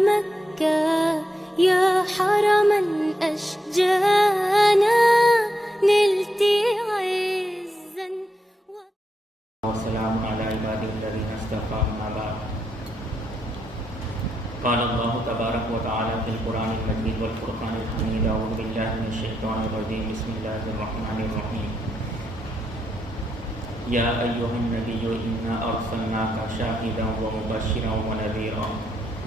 مكة يا حرما أشجانا نلت عزا والسلام على عباده الذين اصطفى أما بعد. قال الله تبارك وتعالى في القرآن المجيد والفرقان الحميد: أعوذ بالله من الشيطان الرجيم، بسم الله الرحمن الرحيم. يا أيها النبي إنا أرسلناك شاهدا ومبشرا ونذيرا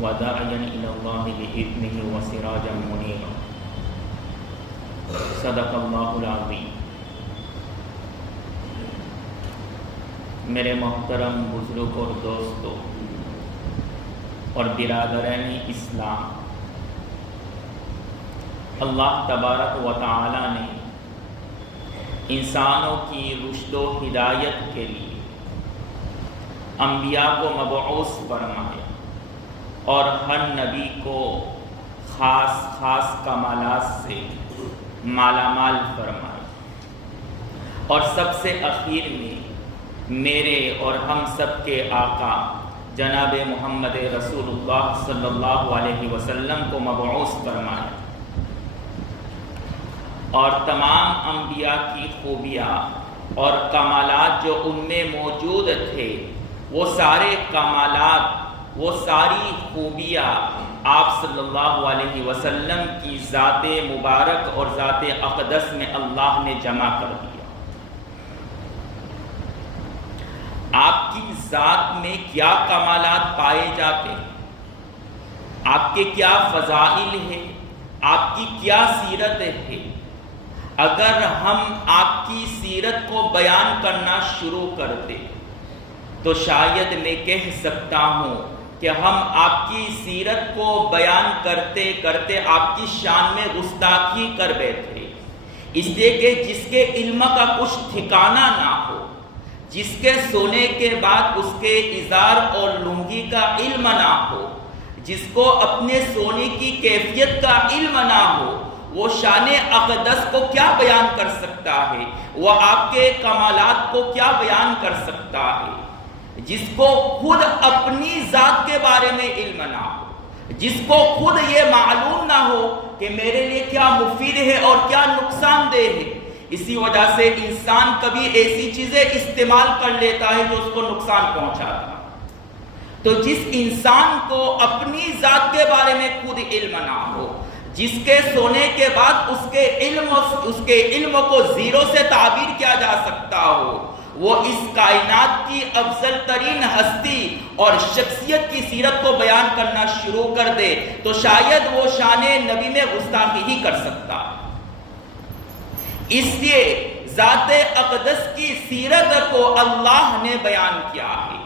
وداعيا إلى الله بإذنه وسراجا منيرا. صدق اللہ العظیم. میرے محترم بزرگ اور دوستوں اور برادران اسلام، اللہ تبارک و تعالی نے انسانوں کی رشد و ہدایت کے لیے انبیاء کو مبعوث فرمایا اور ہر نبی کو خاص خاص کمالات سے مالا مال فرمایا، اور سب سے اخیر میں میرے اور ہم سب کے آقا جناب محمد رسول اللہ صلی اللہ علیہ وسلم کو مبعوث فرمایا، اور تمام انبیاء کی خوبیاں اور کمالات جو ان میں موجود تھے، وہ سارے کمالات، وہ ساری خوبیاں آپ صلی اللہ علیہ وسلم کی ذات مبارک اور ذات اقدس میں اللہ نے جمع کر دیا۔ آپ کی ذات میں کیا کمالات پائے جاتے ہیں، آپ کے کیا فضائل ہیں، آپ کی کیا سیرت ہے، اگر ہم آپ کی سیرت کو بیان کرنا شروع کر دیں تو شاید میں کہہ سکتا ہوں کہ ہم آپ کی سیرت کو بیان کرتے کرتے آپ کی شان میں گستاخی کر بیٹھے، اس لیے کہ جس کے علم کا کچھ ٹھکانہ نہ ہو، جس کے سونے کے بعد اس کے ازار اور لنگی کا علم نہ ہو، جس کو اپنے سونے کی کیفیت کا علم نہ ہو، وہ شان اقدس کو کیا بیان کر سکتا ہے، وہ آپ کے کمالات کو کیا بیان کر سکتا ہے؟ جس کو خود اپنی ذات کے بارے میں علم نہ ہو، جس کو خود یہ معلوم نہ ہو کہ میرے لیے کیا مفید ہے اور کیا نقصان دہ ہے، اسی وجہ سے انسان کبھی ایسی چیزیں استعمال کر لیتا ہے جو اس کو نقصان پہنچاتا ہے۔ تو جس انسان کو اپنی ذات کے بارے میں خود علم نہ ہو، جس کے سونے کے بعد اس کے علم کو زیرو سے تعبیر کیا جا سکتا ہو، وہ اس کائنات کی افضل ترین ہستی اور شخصیت کی سیرت کو بیان کرنا شروع کر دے تو شاید وہ شان نبی میں گستاخی ہی کر سکتا ہے۔ اس لیے ذات اقدس کی سیرت کو اللہ نے بیان کیا ہے،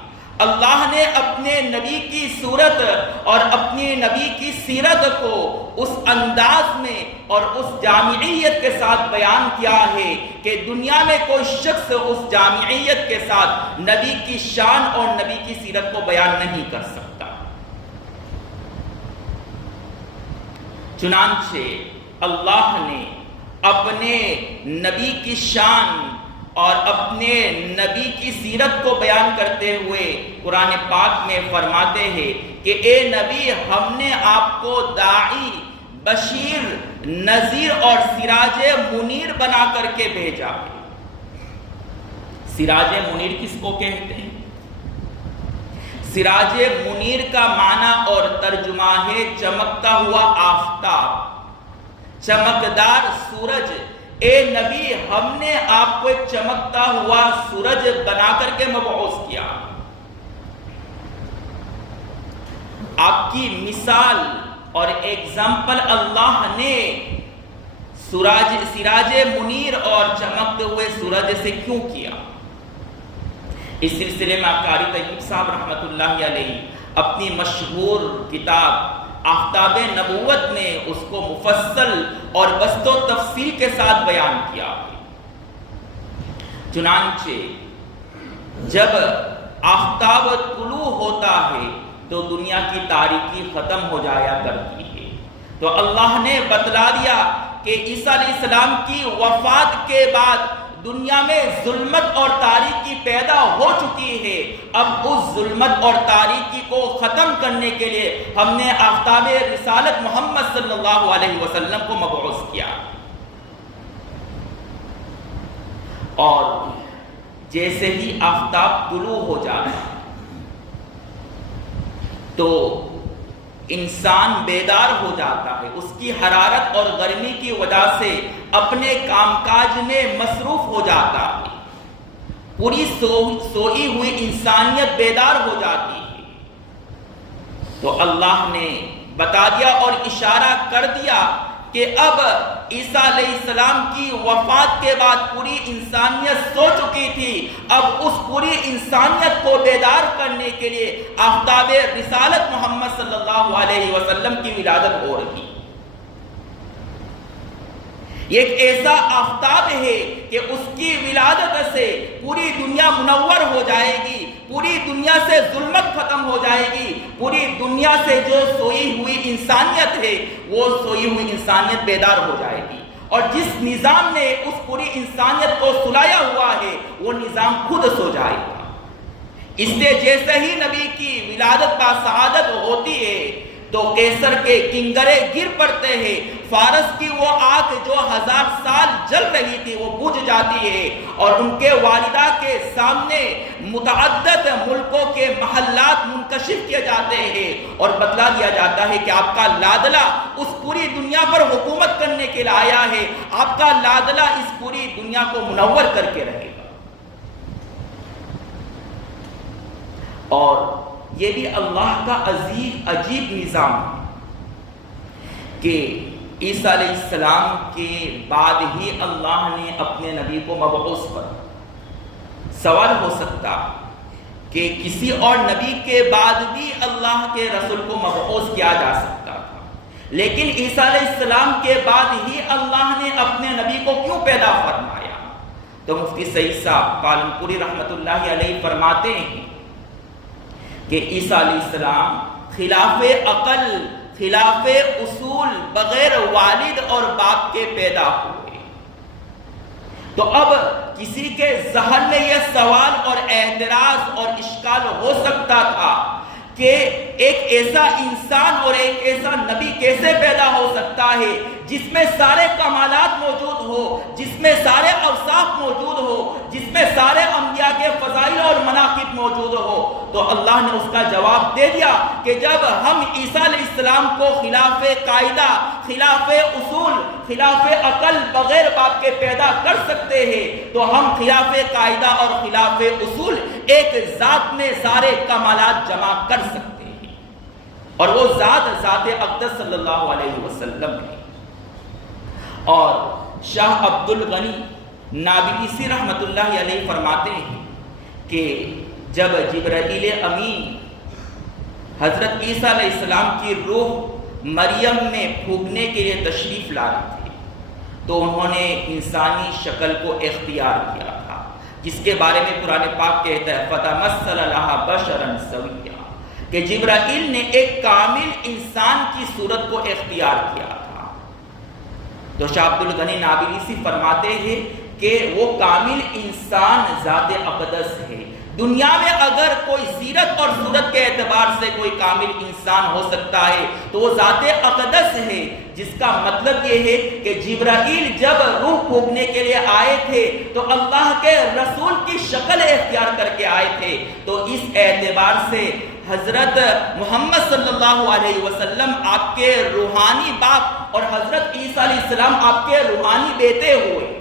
اللہ نے اپنے نبی کی صورت اور اپنے نبی کی سیرت کو اس انداز میں اور اس جامعیت کے ساتھ بیان کیا ہے کہ دنیا میں کوئی شخص اس جامعیت کے ساتھ نبی کی شان اور نبی کی سیرت کو بیان نہیں کر سکتا۔ چنانچہ اللہ نے اپنے نبی کی شان اور اپنے نبی کی سیرت کو بیان کرتے ہوئے قرآن پاک میں فرماتے ہیں کہ اے نبی، ہم نے آپ کو داعی، بشیر، نذیر اور سراج منیر بنا کر کے بھیجا ہے۔ سراج منیر کس کو کہتے ہیں؟ سراج منیر کا معنی اور ترجمہ ہے چمکتا ہوا آفتاب، چمکدار سورج۔ اے نبی، ہم نے آپ کو ایک چمکتا ہوا سورج بنا کر کے مبعوث کیا۔ آپ کی مثال اور ایگزامپل اللہ نے سراج منیر اور چمکتے ہوئے سورج سے کیوں کیا؟ اس سلسلے میں قاری طیب صاحب رحمۃ اللہ علیہ اپنی مشہور کتاب آفتاب نبوت میں اس کو مفصل اور بسط و تفصیل کے ساتھ بیان کیا۔ چنانچہ جب آفتاب طلوع ہوتا ہے تو دنیا کی تاریکی ختم ہو جایا کرتی ہے، تو اللہ نے بتلا دیا کہ عیسیٰ علیہ السلام کی وفات کے بعد دنیا میں ظلمت اور تاریکی پیدا ہو چکی ہے، اب اس ظلمت اور تاریکی کو ختم کرنے کے لیے ہم نے آفتاب رسالت محمد صلی اللہ علیہ وسلم کو مبعوث کیا۔ اور جیسے ہی آفتاب طلوع ہو جاتا تو انسان بیدار ہو جاتا ہے، اس کی حرارت اور گرمی کی وجہ سے اپنے کام کاج میں مصروف ہو جاتا ہے، پوری سوئی ہوئی انسانیت بیدار ہو جاتی ہے۔ تو اللہ نے بتا دیا اور اشارہ کر دیا کہ اب عیسیٰ علیہ السلام کی وفات کے بعد پوری انسانیت سو چکی تھی، اب اس پوری انسانیت کو بیدار کرنے کے لیے آفتاب رسالت محمد صلی اللہ علیہ وسلم کی ولادت ہو رہی۔ یہ ایک ایسا آفتاب ہے کہ اس کی ولادت سے پوری دنیا منور ہو جائے گی، پوری دنیا سے ظلمت ختم ہو جائے گی، پوری دنیا سے جو سوئی ہوئی انسانیت ہے وہ سوئی ہوئی انسانیت بیدار ہو جائے گی، اور جس نظام نے اس پوری انسانیت کو سلایا ہوا ہے وہ نظام خود سو جائے گا۔ اس لیے جیسے ہی نبی کی ولادت با سعادت ہوتی ہے تو کیسر کے کنگرے گر پڑتے ہیں، فارس کی وہ آگ جو 1000 سال جل رہی تھی وہ بجھ جاتی ہے، اور ان کے والدہ کے سامنے متعدد ملکوں کے محلات منکشف کیے جاتے ہیں اور بتلا دیا جاتا ہے کہ آپ کا لادلہ اس پوری دنیا پر حکومت کرنے کے لیے آیا ہے، آپ کا لادلہ اس پوری دنیا کو منور کر کے رہے گا۔ اور یہ بھی اللہ کا عجیب نظام ہے کہ عیسیٰ علیہ السلام کے بعد ہی اللہ نے اپنے نبی کو مبعوث کر۔ سوال ہو سکتا کہ کسی اور نبی کے بعد بھی اللہ کے رسول کو مبعوث کیا جا سکتا تھا، لیکن عیسیٰ علیہ السلام کے بعد ہی اللہ نے اپنے نبی کو کیوں پیدا فرمایا؟ تو مفتی سعید صاحب پالن پوری رحمت اللہ علیہ فرماتے ہیں کہ عیسیٰ علیہ السلام خلاف عقل، خلاف اصول، بغیر والد اور باپ کے پیدا ہوئے۔ تو اب کسی کے ذہن میں یہ سوال اور اعتراض اور اشکال ہو سکتا تھا کہ ایک ایسا انسان اور ایک ایسا نبی کیسے پیدا ہو سکتا ہے جس میں سارے کمالات موجود ہو، جس میں سارے اوصاف موجود ہو، جس میں سارے انبیاء کے فضائل اور مناقب موجود ہو؟ تو اللہ نے اس کا جواب دے دیا کہ جب ہم عیسیٰ علیہ السلام کو خلاف قاعدہ، خلاف اصول، خلاف عقل، بغیر باپ کے پیدا کر سکتے ہیں تو ہم خلاف قاعدہ اور خلاف اصول ایک ذات میں سارے کمالات جمع کر سکتے ہیں، اور وہ ذات اقدس صلی اللہ علیہ وسلم ہے۔ اور شاہ عبد الغنی نابلسی رحمت اللہ علیہ فرماتے ہیں کہ جب جبرائیل امین حضرت عیسیٰ علیہ السلام کی روح مریم میں پھونکنے کے لیے تشریف لا رہے تھے تو انہوں نے انسانی شکل کو اختیار کیا تھا، جس کے بارے میں قرآن پاک کہتا ہے فَتَمَثَّلَ لَهَا بَشَرًا سَوِيًّا، کہ جبرائیل نے ایک کامل انسان کی صورت کو اختیار کیا تھا۔ تو شاہ عبد الغنی نابلسی فرماتے ہیں کہ وہ کامل انسان ذات اقدس ہے۔ دنیا میں اگر کوئی سیرت اور صورت کے اعتبار سے کوئی کامل انسان ہو سکتا ہے تو وہ ذات اقدس ہے، جس کا مطلب یہ ہے کہ جبرائیل جب روح پھونکنے کے لیے آئے تھے تو اللہ کے رسول کی شکل اختیار کر کے آئے تھے۔ تو اس اعتبار سے حضرت محمد صلی اللہ علیہ وسلم آپ کے روحانی باپ اور حضرت عیسیٰ علیہ السلام آپ کے روحانی بیٹے ہوئے،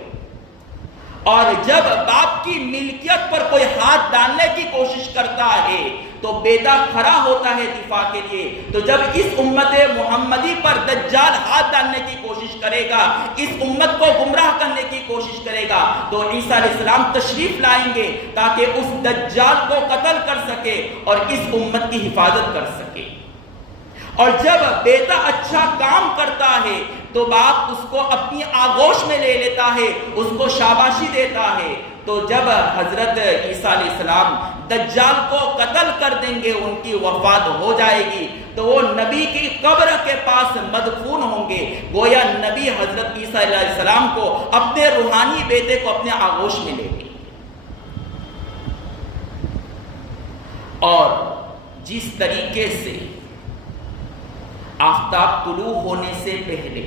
اور جب باپ کی ملکیت پر کوئی ہاتھ ڈالنے کی کوشش کرتا ہے تو بیٹا کھڑا ہوتا ہے دفاع کے لیے۔ تو جب اس امت محمدی پر دجال ہاتھ ڈالنے کی کوشش کرے گا، اس امت کو گمراہ کرنے کی کوشش کرے گا، تو عیسیٰ علیہ السلام تشریف لائیں گے تاکہ اس دجال کو قتل کر سکے اور اس امت کی حفاظت کر سکے۔ اور جب بیٹا اچھا کام کرتا ہے تو باپ اس کو اپنی آغوش میں لے لیتا ہے، اس کو شاباشی دیتا ہے۔ تو جب حضرت عیسیٰ علیہ السلام دجال کو قتل کر دیں گے، ان کی وفات ہو جائے گی، تو وہ نبی کی قبر کے پاس مدفون ہوں گے، گویا نبی حضرت عیسیٰ علیہ السلام کو اپنے روحانی بیٹے کو اپنے آغوش میں لے گے۔ اور جس طریقے سے آفتاب طلوع ہونے سے پہلے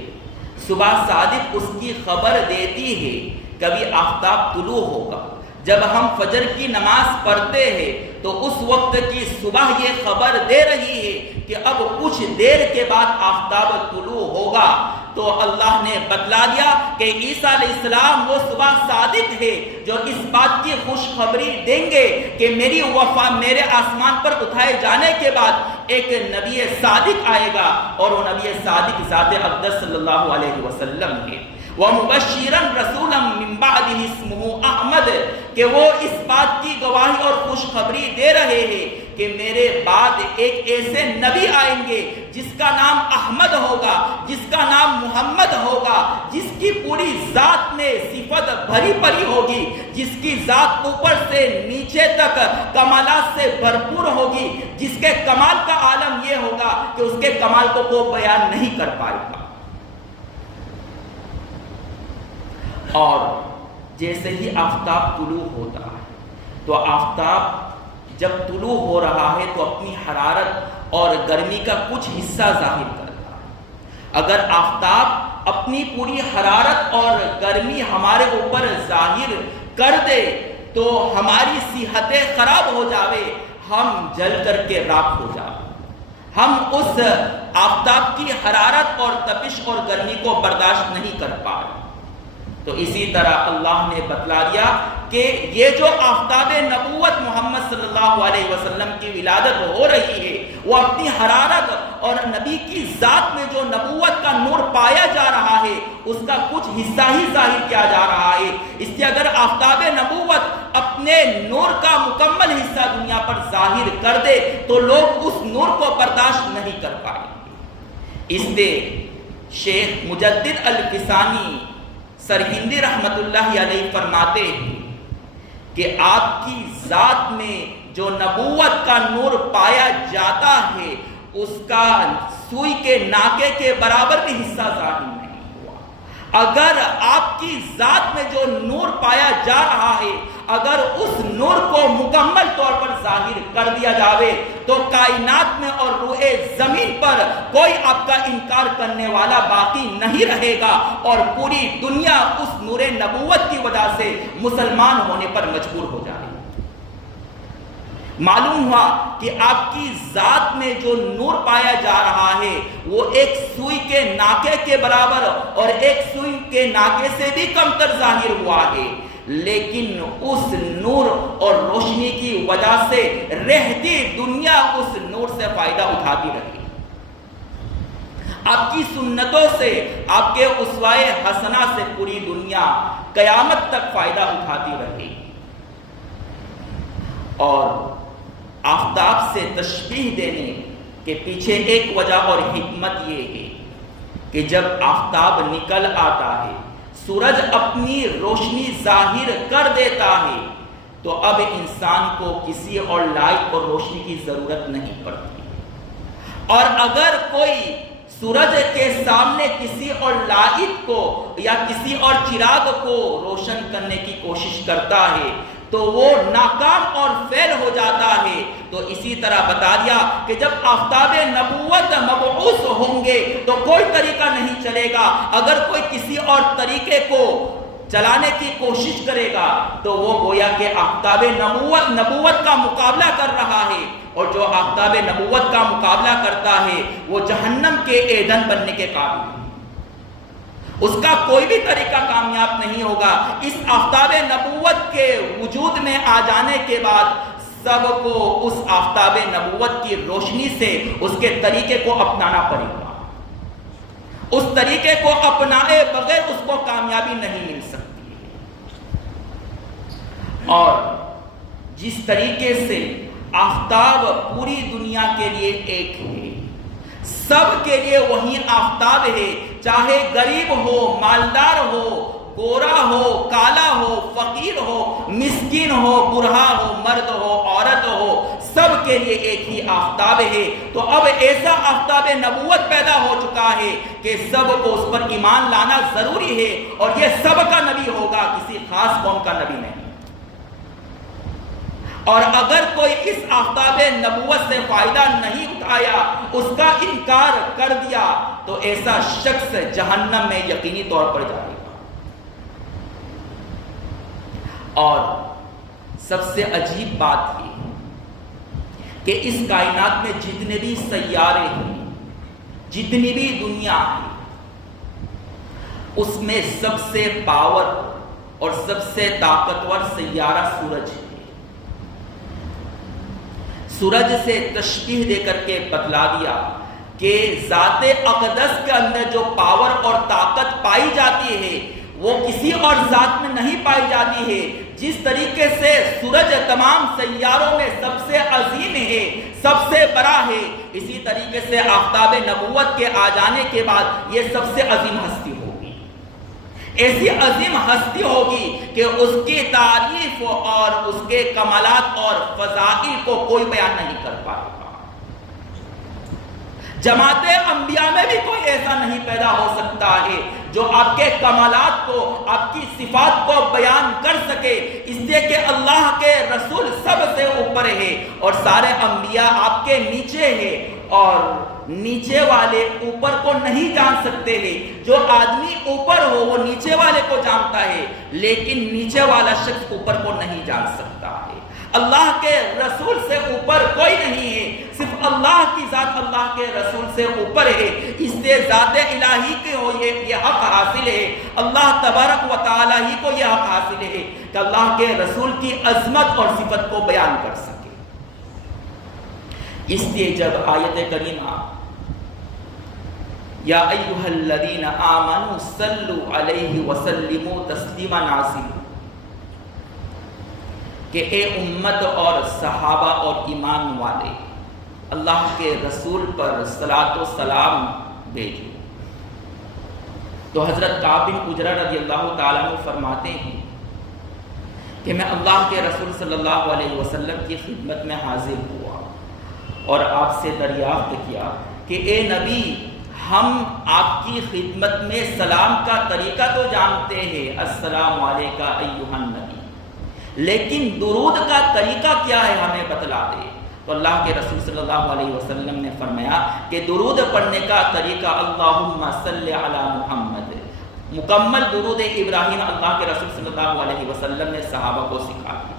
صبح صادق اس کی خبر دیتی ہے کبھی آفتاب طلوع ہوگا، جب ہم فجر کی نماز پڑھتے ہیں تو اس وقت کی صبح یہ خبر دے رہی ہے کہ اب کچھ دیر کے بعد آفتاب طلوع ہوگا، تو اللہ نے بتلا دیا کہ عیسیٰ علیہ السلام وہ صبح صادق ہے جو اس بات کی خوشخبری دیں گے کہ میری وفا میرے آسمان پر اٹھائے جانے کے بعد ایک نبی صادق آئے گا، اور وہ نبی صادق ذات اقدس صلی اللہ علیہ وسلم ہے۔ وَمُبَشِّرًا رَسُولًا مِّن بَعْدِهِ اسْمُهُ أَحْمَدُ، کہ وہ اس بات کی گواہی اور خوشخبری دے رہے ہیں کہ میرے بعد ایک ایسے نبی آئیں گے جس کا نام احمد ہوگا، جس کا نام محمد ہوگا، جس کی پوری ذات میں صفت بھری پڑی ہوگی، جس کی ذات اوپر سے نیچے تک کمالات سے بھرپور ہوگی، جس کے کمال کا عالم یہ ہوگا کہ اس کے کمال کو کوئی بیان نہیں کر پائے گا۔ اور جیسے ہی آفتاب طلوع ہوتا ہے تو آفتاب جب طلوع ہو رہا ہے تو اپنی حرارت اور گرمی کا کچھ حصہ ظاہر کرتا ہے۔ اگر آفتاب اپنی پوری حرارت اور گرمی ہمارے اوپر ظاہر کر دے تو ہماری صحتیں خراب ہو جاوے، ہم جل کر کے راکھ ہو جاوے، ہم اس آفتاب کی حرارت اور تپش اور گرمی کو برداشت نہیں کر پائے۔ تو اسی طرح اللہ نے بتلا دیا کہ یہ جو آفتاب نبوت محمد صلی اللہ علیہ وسلم کی ولادت ہو رہی ہے وہ اپنی حرارت اور نبی کی ذات میں جو نبوت کا نور پایا جا رہا ہے اس کا کچھ حصہ ہی ظاہر کیا جا رہا ہے۔ اس لیے اگر آفتاب نبوت اپنے نور کا مکمل حصہ دنیا پر ظاہر کر دے تو لوگ اس نور کو برداشت نہیں کر پائیں گے۔ اس لیے شیخ مجدد الفسانی سرہندی رحمت اللہ علیہ فرماتے ہیں کہ آپ کی ذات میں جو نبوت کا نور پایا جاتا ہے اس کا سوئی کے ناکے کے برابر بھی حصہ ظاہر نہیں ہوا۔ اگر آپ کی ذات میں جو نور پایا جا رہا ہے اگر اس نور کو مکمل طور پر ظاہر کر دیا جاوے تو کائنات میں اور روح زمین پر کوئی آپ کا انکار کرنے والا باقی نہیں رہے گا، اور پوری دنیا اس نور نبوت کی وجہ سے مسلمان ہونے پر مجبور ہو جائے گی۔ معلوم ہوا کہ آپ کی ذات میں جو نور پایا جا رہا ہے وہ ایک سوئی کے ناکے کے برابر اور ایک سوئی کے ناکے سے بھی کم تر ظاہر ہوا ہے، لیکن اس نور اور روشنی کی وجہ سے رہتی دنیا اس نور سے فائدہ اٹھاتی رہی۔ آپ کی سنتوں سے آپ کے اسوائے حسنہ سے پوری دنیا قیامت تک فائدہ اٹھاتی رہی۔ اور آفتاب سے تشبیہ دینے کے پیچھے ایک وجہ اور حکمت یہ ہے کہ جب آفتاب نکل آتا ہے سورج اپنی روشنی ظاہر کر دیتا ہے تو اب انسان کو کسی اور لائٹ اور روشنی کی ضرورت نہیں پڑتی، اور اگر کوئی سورج کے سامنے کسی اور لائٹ کو یا کسی اور چراغ کو روشن کرنے کی کوشش کرتا ہے تو وہ ناکام اور فیل ہو جاتا ہے۔ تو اسی طرح بتا دیا کہ جب آفتاب نبوت مبعوث ہوں گے تو کوئی طریقہ نہیں چلے گا، اگر کوئی کسی اور طریقے کو چلانے کی کوشش کرے گا تو وہ گویا کہ آفتاب نبوت کا مقابلہ کر رہا ہے، اور جو آفتاب نبوت کا مقابلہ کرتا ہے وہ جہنم کے ایندھن بننے کے قابل ہے، اس کا کوئی بھی طریقہ کامیاب نہیں ہوگا۔ اس آفتاب نبوت کے وجود میں آ جانے کے بعد سب کو اس آفتاب نبوت کی روشنی سے اس کے طریقے کو اپنانا پڑے گا، اس طریقے کو اپنائے بغیر اس کو کامیابی نہیں مل سکتی ہے۔ اور جس طریقے سے آفتاب پوری دنیا کے لیے ایک ہے، سب کے لیے وہی آفتاب ہے، چاہے غریب ہو، مالدار ہو، گورا ہو کالا ہو فقیر ہو مسکین ہو بوڑھا ہو مرد ہو عورت ہو سب کے لیے ایک ہی آفتاب ہے۔ تو اب ایسا آفتاب نبوت پیدا ہو چکا ہے کہ سب کو اس پر ایمان لانا ضروری ہے، اور یہ سب کا نبی ہوگا، کسی خاص قوم کا نبی نہیں۔ اور اگر کوئی اس آفتاب نبوت سے فائدہ نہیں اٹھایا، اس کا انکار کر دیا، تو ایسا شخص جہنم میں یقینی طور پر جائے گا۔ اور سب سے عجیب بات یہ کہ اس کائنات میں جتنے بھی سیارے ہیں، جتنی بھی دنیا ہے، اس میں سب سے پاور اور سب سے طاقتور سیارہ سورج ہے۔ سورج سے تشبیہ دے کر کے بتلا دیا کہ ذات اقدس کے اندر جو پاور اور طاقت پائی جاتی ہے وہ کسی اور ذات میں نہیں پائی جاتی ہے۔ جس طریقے سے سورج تمام سیاروں میں سب سے عظیم ہے، سب سے بڑا ہے، اسی طریقے سے آفتاب نبوت کے آ جانے کے بعد یہ سب سے عظیم ہستی ہوگی۔ ایسی عظیم ہستی ہوگی کہ اس کی تعریف اور اس کے کمالات اور فضائل کو کوئی بیان نہیں کر پائے گا۔ جماعت انبیاء میں بھی کوئی ایسا نہیں پیدا ہو سکتا ہے جو آپ کے کمالات کو، آپ کی صفات کو بیان کر سکے، اس لیے کہ اللہ کے رسول سب سے اوپر ہے اور سارے انبیاء آپ کے نیچے ہیں، اور نیچے والے اوپر کو نہیں جان سکتے ہیں۔ جو آدمی اوپر ہو وہ نیچے والے کو جانتا ہے، لیکن نیچے والا شخص اوپر کو نہیں جان سکتا ہے۔ اللہ کے رسول سے اوپر کوئی نہیں ہے، صرف اللہ کی ذات اللہ کے رسول سے اوپر ہے۔ اس لیے ذات الہی کے ہو یہ حق حاصل ہے، اللہ تبارک و تعالی ہی کو یہ حق حاصل ہے کہ اللہ کے رسول کی عظمت اور صفت کو بیان کر سکے۔ اس لیے جب آیت کریمہ یا ایھا الذین آمنوا صلوا علیہ وسلموا تسلیما نازل، کہ اے امت اور صحابہ اور ایمان والے اللہ کے رسول پر صلاۃ و سلام بھیجو، تو حضرت کعب بن عجرہ رضی اللہ تعالیٰ عنہ فرماتے ہیں کہ میں اللہ کے رسول صلی اللہ علیہ وسلم کی خدمت میں حاضر ہوا اور آپ سے دریافت کیا کہ اے نبی، ہم آپ کی خدمت میں سلام کا طریقہ تو جانتے ہیں، السلام علیکہ ایھا النبی، لیکن درود کا طریقہ کیا ہے ہمیں بتلا دے۔ تو اللہ کے رسول صلی اللہ علیہ وسلم نے فرمایا کہ درود پڑھنے کا طریقہ اللہم صلی علی محمد، مکمل درود ابراہیم اللہ کے رسول صلی اللہ علیہ وسلم نے صحابہ کو سکھا دیا،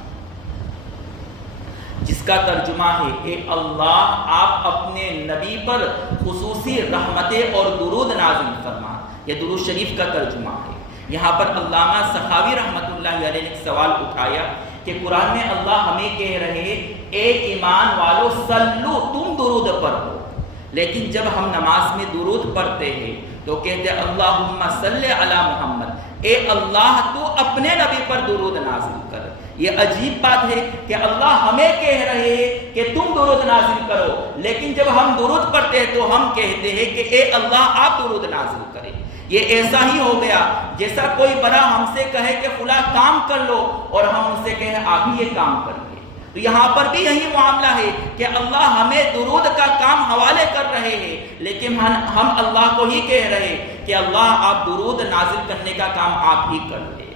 جس کا ترجمہ ہے اے اللہ آپ اپنے نبی پر خصوصی رحمتیں اور درود نازل فرما۔ یہ درود شریف کا ترجمہ ہے۔ یہاں پر علامہ سخاوی رحمۃ اللہ علیہ نے ایک سوال اٹھایا کہ قرآن میں اللہ ہمیں کہہ رہے اے ایمان والو صلو، تم درود پڑھو، لیکن جب ہم نماز میں درود پڑھتے ہیں تو کہتے ہیں اللہم صلی علی محمد، اے اللہ تو اپنے نبی پر درود نازل کر۔ یہ عجیب بات ہے کہ اللہ ہمیں کہہ رہے ہیں کہ تم درود نازل کرو، لیکن جب ہم درود پڑھتے ہیں تو ہم کہتے ہیں کہ اے اللہ آپ درود نازل کریں۔ یہ ایسا ہی ہو گیا جیسا کوئی بڑا ہم سے کہے کہ فلاں کام کر لو اور ہم ان سے کہیں آپ ہی یہ کام کر لیں۔ تو یہاں پر بھی یہی معاملہ ہے کہ اللہ ہمیں درود کا کام حوالے کر رہے ہیں، لیکن ہم اللہ کو ہی کہہ رہے ہیں کہ اللہ آپ درود نازل کرنے کا کام آپ ہی کر لیں۔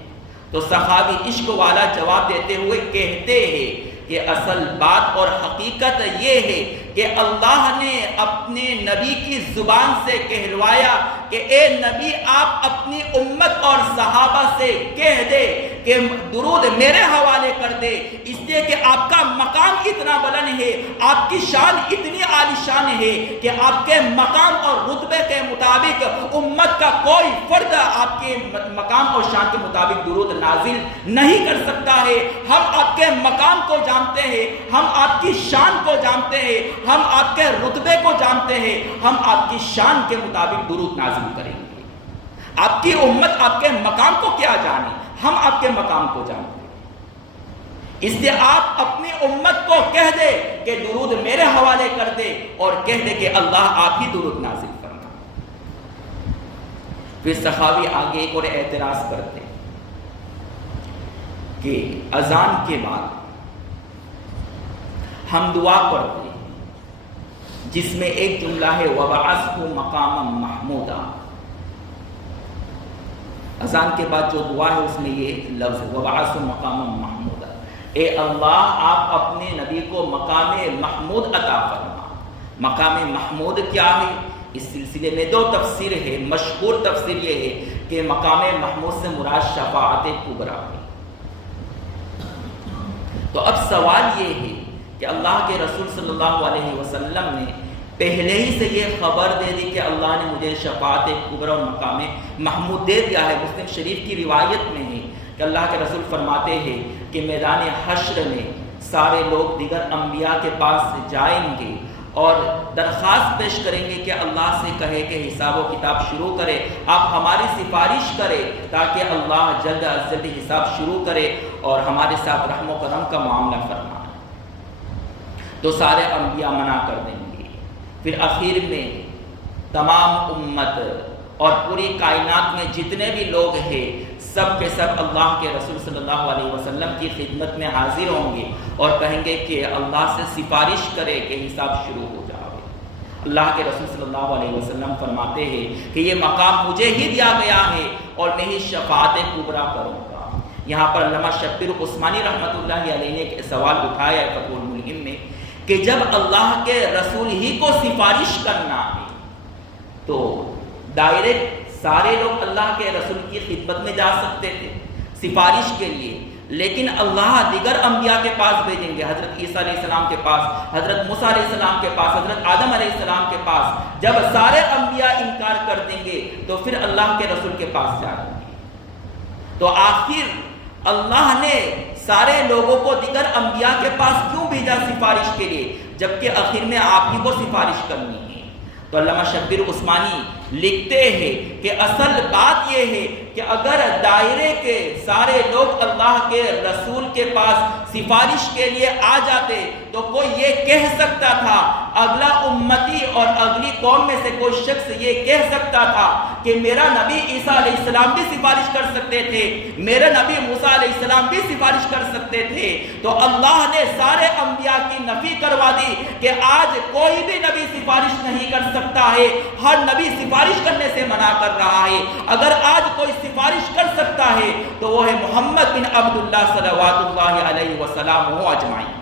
تو صحابی عشق والا جواب دیتے ہوئے کہتے ہیں کہ اصل بات اور حقیقت یہ ہے کہ اللہ نے اپنے نبی کی زبان سے کہلوایا کہ اے نبی آپ اپنی امت اور صحابہ سے کہہ دے کہ درود میرے حوالے کر دے، اس لیے کہ آپ کا مقام اتنا بلند ہے، آپ کی شان اتنی عالی شان ہے کہ آپ کے مقام اور رتبے کے مطابق امت کا کوئی فرد آپ کے مقام اور شان کے مطابق درود نازل نہیں کر سکتا ہے۔ ہم آپ کے مقام کو جانتے ہیں، ہم آپ کی شان کو جانتے ہیں، ہم آپ کے رتبے کو جانتے ہیں، ہم آپ کی شان کے مطابق درود نازل کریں گے۔ آپ کی امت آپ کے مقام کو کیا جانے، ہم آپ کے مقام کو جانتے ہیں، اس لیے آپ اپنی امت کو کہہ دے کہ درود میرے حوالے کر دے اور کہہ دے کہ اللہ آپ ہی درود نازل فرما۔ پھر صحابی آگے ایک اور اعتراض کرتے ہیں کہ اذان کے بعد ہم دعا پڑھتے ہیں جس میں ایک جملہ ہے وَبَعَثْهُ مَقَامًا مَحْمُودًا. اذان کے بعد جو دعا ہے اس میں یہ لفظ ہے وَبَعَثْهُ مَقَامًا مَحْمُودًا. اے اللہ آپ اپنے نبی کو مقام محمود عطا فرما. مقام محمود کیا ہے؟ اس سلسلے میں دو تفسیر ہے. مشہور تفسیر یہ ہے کہ مقام محمود سے مراد شفاعت کبریٰ ہے. تو اب سوال یہ ہے کہ اللہ کے رسول صلی اللہ علیہ وسلم نے پہلے ہی سے یہ خبر دے دی کہ اللہ نے مجھے شفاعت کبریٰ اور مقام محمود دے دیا ہے. مسلم شریف کی روایت میں ہے کہ اللہ کے رسول فرماتے ہیں کہ میدان حشر میں سارے لوگ دیگر انبیاء کے پاس جائیں گے اور درخواست پیش کریں گے کہ اللہ سے کہے کہ حساب و کتاب شروع کرے, آپ ہماری سفارش کرے تاکہ اللہ جلد از جلد حساب شروع کرے اور ہمارے ساتھ رحم و کرم کا معاملہ فرمائے. تو سارے انبیاء منع کر دیں گے. پھر آخر میں تمام امت اور پوری کائنات میں جتنے بھی لوگ ہیں سب کے سب اللہ کے رسول صلی اللہ علیہ وسلم کی خدمت میں حاضر ہوں گے اور کہیں گے کہ اللہ سے سفارش کرے کہ حساب شروع ہو جائے. اللہ کے رسول صلی اللہ علیہ وسلم فرماتے ہیں کہ یہ مقام مجھے ہی دیا گیا ہے اور میں ہی شفاعت کبریٰ کروں گا. یہاں پر علامہ شبیر عثمانی رحمۃ اللہ علیہ نے ایک سوال اٹھایا ہے فتح الملہم میں کہ جب اللہ کے رسول ہی کو سفارش کرنا ہے تو ڈائریکٹ سارے لوگ اللہ کے رسول کی خدمت میں جا سکتے تھے سفارش کے لیے, لیکن اللہ دیگر انبیاء کے پاس بھیجیں گے, حضرت عیسیٰ علیہ السلام کے پاس, حضرت موسیٰ علیہ السلام کے پاس, حضرت آدم علیہ السلام کے پاس. جب سارے انبیاء انکار کر دیں گے تو پھر اللہ کے رسول کے پاس جائیں گے. تو آخر اللہ نے سارے لوگوں کو دیگر انبیاء کے پاس کیوں بھیجا سفارش کے لیے جبکہ آخر میں آپ ہی کو سفارش کرنی ہے؟ تو علامہ شبیر عثمانی لکھتے ہیں کہ اصل بات یہ ہے کہ اگر دائرے کے سارے لوگ اللہ کے رسول کے پاس سفارش کے لیے آ جاتے تو کوئی یہ کہہ سکتا تھا, اگلا امتی اور اگلی قوم میں سے کوئی شخص یہ کہہ سکتا تھا کہ میرا نبی عیسیٰ علیہ السلام بھی سفارش کر سکتے تھے, میرا نبی موسیٰ علیہ السلام بھی سفارش کر سکتے تھے. تو اللہ نے سارے انبیاء کی نفی کروا دی کہ آج کوئی بھی نبی سفارش نہیں کر سکتا ہے, ہر نبی سفارش کرنے سے منع کر رہا ہے. اگر آج کوئی سفارش کر سکتا ہے تو وہ ہے محمد بن عبداللہ صلوات اللہ علیہ وسلم اجمعین.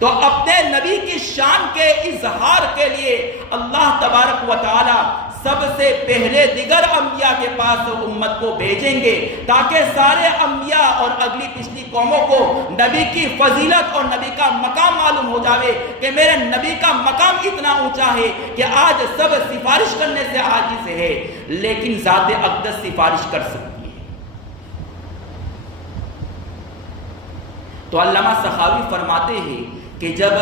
تو اپنے نبی کی شان کے اظہار کے لیے اللہ تبارک و تعالی سب سے پہلے دیگر انبیاء کے پاس امت کو بھیجیں گے تاکہ سارے انبیاء اور اگلی پچھلی قوموں کو نبی کی فضیلت اور نبی کا مقام معلوم ہو جاوے کہ میرے نبی کا مقام اتنا اونچا ہے کہ آج سب سفارش کرنے سے عاجز ہے لیکن ذات اقدس سفارش کر سکتی ہے. تو علامہ سخاوی فرماتے ہیں کہ جب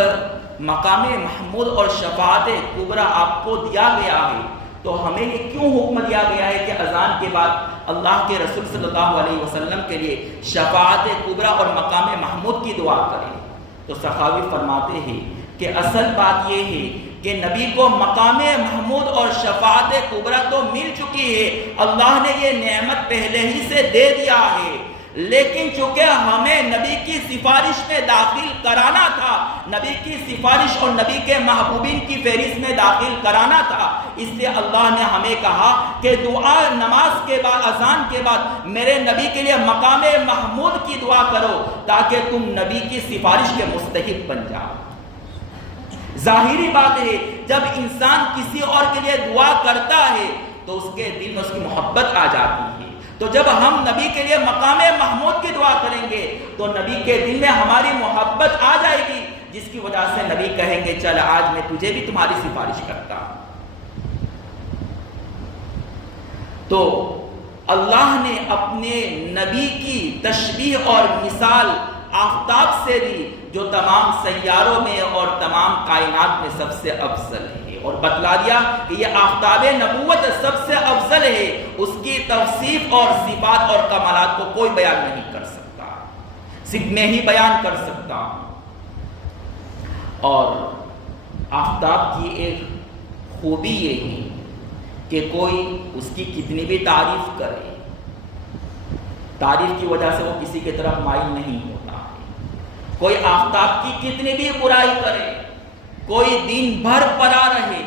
مقام محمود اور شفاعت کبریٰ آپ کو دیا گیا ہے تو ہمیں یہ کیوں حکم دیا گیا ہے کہ اذان کے بعد اللہ کے رسول صلی اللہ علیہ وسلم کے لیے شفاعت کبریٰ اور مقام محمود کی دعا کریں؟ تو سخاوی فرماتے ہیں کہ اصل بات یہ ہے کہ نبی کو مقام محمود اور شفاعت کبریٰ تو مل چکی ہے, اللہ نے یہ نعمت پہلے ہی سے دے دیا ہے, لیکن چونکہ ہمیں نبی کی سفارش میں داخل کرانا تھا, نبی کی سفارش اور نبی کے محبوبین کی فہرست میں داخل کرانا تھا, اس لیے اللہ نے ہمیں کہا کہ دعا نماز کے بعد اذان کے بعد میرے نبی کے لیے مقام محمود کی دعا کرو تاکہ تم نبی کی سفارش کے مستحق بن جاؤ. ظاہری بات ہے جب انسان کسی اور کے لیے دعا کرتا ہے تو اس کے دل میں اس کی محبت آ جاتی ہے. تو جب ہم نبی کے لیے مقام محمود کی دعا کریں گے تو نبی کے دل میں ہماری محبت آ جائے گی جس کی وجہ سے نبی کہیں گے چل آج میں تجھے بھی تمہاری سفارش کرتا ہوں. تو اللہ نے اپنے نبی کی تشبیہ اور مثال آفتاب سے دی جو تمام سیاروں میں اور تمام کائنات میں سب سے افضل ہے, اور بتلا دیا کہ یہ آفتاب نبوت سب سے افضل ہے, اس کی توصیف اور صفات اور کمالات کو کوئی بیان نہیں کر سکتا, صرف میں ہی بیان کر سکتا ہوں. اور آفتاب کی ایک خوبی یہ ہے کہ کوئی اس کی کتنی بھی تعریف کرے تعریف کی وجہ سے وہ کسی کی طرف مائل نہیں ہوتا ہے۔ کوئی آفتاب کی کتنی بھی برائی کرے، کوئی دن بھر پڑا رہے،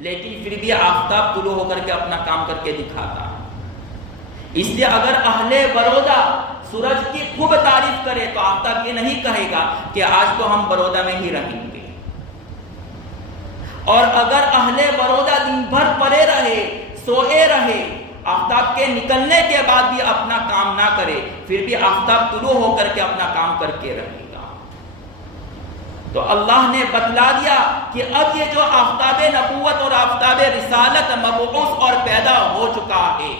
لیکن پھر بھی آفتاب طلوع ہو کر کے اپنا کام کر کے دکھاتا ہے۔ اس لیے اگر اہل برودا سورج کی خوب تعریف کرے تو آفتاب یہ نہیں کہے گا کہ آج تو ہم برودا میں ہی رہیں گے، اور اگر اہل برودا دن بھر پڑے رہے، سوئے رہے، آفتاب کے نکلنے کے بعد بھی اپنا کام نہ کرے، پھر بھی آفتاب طلوع ہو کر کے اپنا کام کر کے رہے گا۔ تو اللہ نے بتلا دیا کہ اب یہ جو آفتاب نبوت اور آفتاب رسالت مبعوث اور پیدا ہو چکا ہے،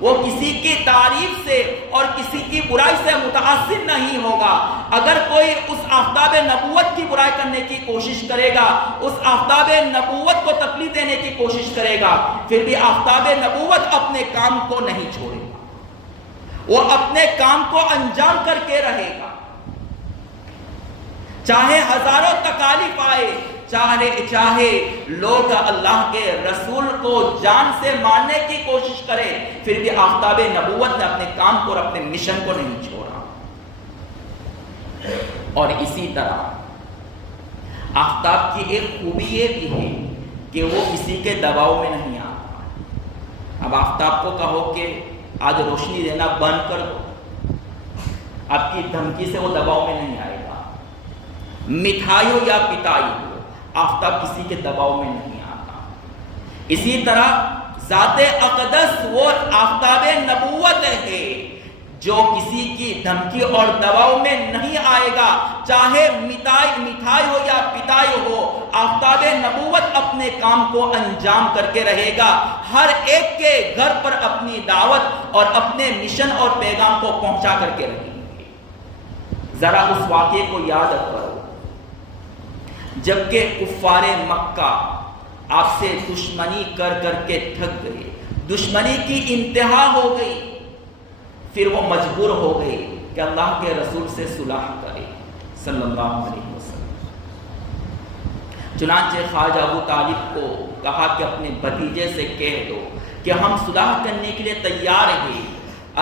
وہ کسی کی تعریف سے اور کسی کی برائی سے متاثر نہیں ہوگا۔ اگر کوئی اس آفتاب نبوت کی برائی کرنے کی کوشش کرے گا، اس آفتاب نبوت کو تکلیف دینے کی کوشش کرے گا، پھر بھی آفتاب نبوت اپنے کام کو نہیں چھوڑے گا، وہ اپنے کام کو انجام کر کے رہے گا، چاہے ہزاروں تکالیف آئے، چاہے لوگ اللہ کے رسول کو جان سے مارنے کی کوشش کرے، پھر بھی آفتاب نبوت نے اپنے کام کو اور اپنے مشن کو نہیں چھوڑا۔ اور اسی طرح آفتاب کی ایک خوبی یہ بھی ہے کہ وہ کسی کے دباؤ میں نہیں آتا۔ اب آفتاب کو کہو کہ آج روشنی دینا بند کر دو، آپ کی دھمکی سے وہ دباؤ میں نہیں آئے گا۔ مٹھائی ہو یا پٹائی ہو، آفتاب کسی کے دباؤ میں نہیں آتا۔ اسی طرح ذات اقدس وہ آفتاب نبوت ہے جو کسی کی دھمکی اور دباؤ میں نہیں آئے گا، چاہے مٹھائی ہو یا پٹائی ہو، آفتاب نبوت اپنے کام کو انجام کر کے رہے گا، ہر ایک کے گھر پر اپنی دعوت اور اپنے مشن اور پیغام کو پہنچا کر کے رہے گا۔ ذرا اس واقعے کو یاد کرو، جبکہ کفار مکہ آپ سے دشمنی کر کر کے تھک گئے، دشمنی کی انتہا ہو گئی، پھر وہ مجبور ہو گئے کہ اللہ کے رسول سے صلح کرے صلی اللہ علیہ وسلم۔ چنانچہ خواجہ ابو طالب کو کہا کہ اپنے بھتیجے سے کہہ دو کہ ہم صلح کرنے کے لیے تیار ہیں،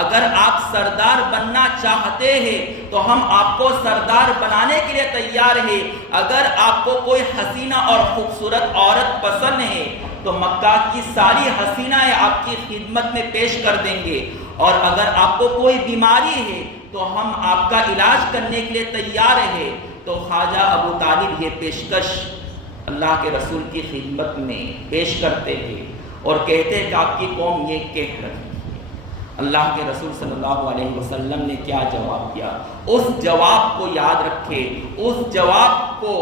اگر آپ سردار بننا چاہتے ہیں تو ہم آپ کو سردار بنانے کے لیے تیار ہیں، اگر آپ کو کوئی حسینہ اور خوبصورت عورت پسند ہے تو مکہ کی ساری حسینائیں آپ کی خدمت میں پیش کر دیں گے، اور اگر آپ کو کوئی بیماری ہے تو ہم آپ کا علاج کرنے کے لیے تیار ہیں۔ تو خواجہ ابو طالب یہ پیشکش اللہ کے رسول کی خدمت میں پیش کرتے ہیں اور کہتے ہیں کہ آپ کی قوم یہ کہہ رہی ہے۔ اللہ کے رسول صلی اللہ علیہ وسلم نے کیا جواب دیا؟ اس جواب کو یاد رکھے، اس جواب کو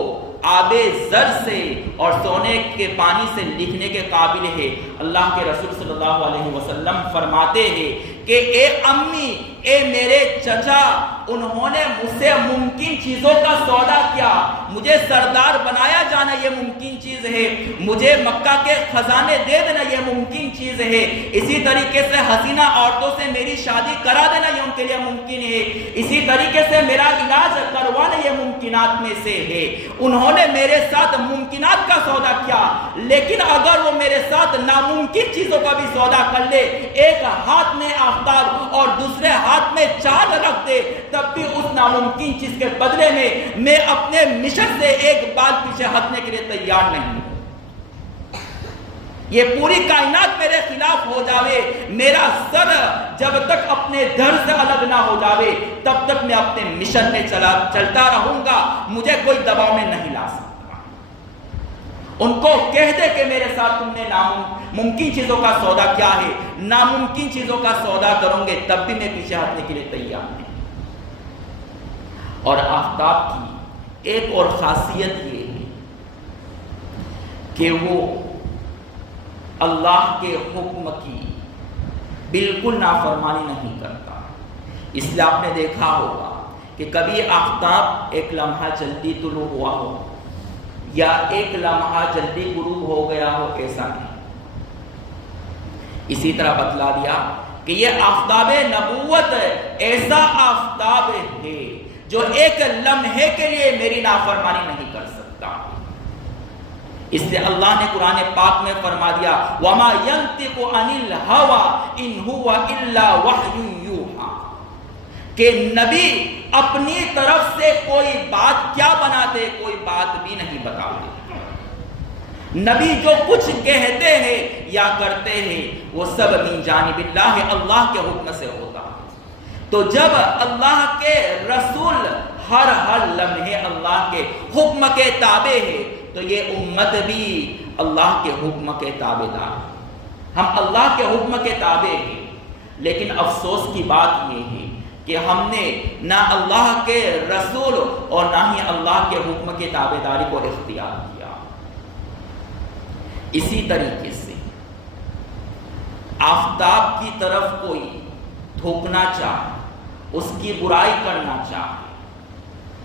آب زر سے اور سونے کے پانی سے لکھنے کے قابل ہے۔ اللہ کے رسول صلی اللہ علیہ وسلم فرماتے ہیں کہ اے امی، اے میرے چچا، انہوں نے مجھ سے ممکن چیزوں کا سودا کیا، مجھے سردار بنایا جانا یہ ممکن چیز ہے، مجھے مکہ کے خزانے دے دینا یہ ممکن چیز ہے، اسی طریقے سے حسینہ عورتوں سے میری شادی کرا دینا یہ ان کے لیے ممکن ہے، اسی طریقے سے میرا علاج کروانا یہ ممکنات میں سے ہے۔ انہوں نے میرے ساتھ ممکنات کا سودا کیا، لیکن اگر وہ میرے ساتھ ناممکن چیزوں کا بھی سودا کر لے، ایک ہاتھ میں آفتاب اور دوسرے ہاتھ میں چاند رکھ دے، تب بھی اس ناممکن چیز کے بدلے میں اپنے مشن سے ایک بال پیچھے ہٹنے کے لیے تیار نہیں ہوں۔ یہ پوری کائنات میرے خلاف ہو جاوے، میرا سر جب تک اپنے دھڑ سے الگ نہ ہو جاوے تب تک میں اپنے مشن میں چلتا رہوں گا، مجھے کوئی دباؤ میں نہیں لا سکتا۔ ان کو کہہ دے کہ میرے ساتھ تم نے ناممکن چیزوں کا سودا کیا ہے، ناممکن چیزوں کا سودا کروں گے تب بھی میں پیچھے ہٹنے کے لیے تیار نہیں۔ اور آفتاب کی ایک اور خاصیت یہ ہے کہ وہ اللہ کے حکم کی بالکل نافرمانی نہیں کرتا۔ اس لیے آپ نے دیکھا ہوگا کہ کبھی آفتاب ایک لمحہ جلدی طلوع ہوا ہو یا ایک لمحہ جلدی غروب ہو گیا ہو، ایسا نہیں۔ اسی طرح بتلا دیا کہ یہ آفتاب نبوت ایسا آفتاب ہے جو ایک لمحے کے لیے میری نافرمانی نہیں کر سکتا۔ اس لیے اللہ نے قرآن پاک میں فرما دیا وَمَا يَنْتِقُ عَنِ الْهَوَىٰ إِنْ هُوَ إِلَّا وَحْيٌ يُوحَىٰ، کہ نبی اپنی طرف سے کوئی بات کیا بناتے، کوئی بات بھی نہیں بتاتے۔ نبی جو کچھ کہتے ہیں یا کرتے ہیں وہ سب من جانب اللہ، اللہ کے حکم سے ہوتا ہے۔ تو جب اللہ کے رسول ہر لمحے اللہ کے حکم کے تابع ہے تو یہ امت بھی اللہ کے حکم کے تابع دار ہے۔ ہم اللہ کے حکم کے تابع ہیں، لیکن افسوس کی بات یہ ہے کہ ہم نے نہ اللہ کے رسول اور نہ ہی اللہ کے حکم کی تابع داری کو اختیار کیا۔ اسی طریقے سے آفتاب کی طرف کوئی تھوکنا چاہے، اس کی برائی کرنا چاہے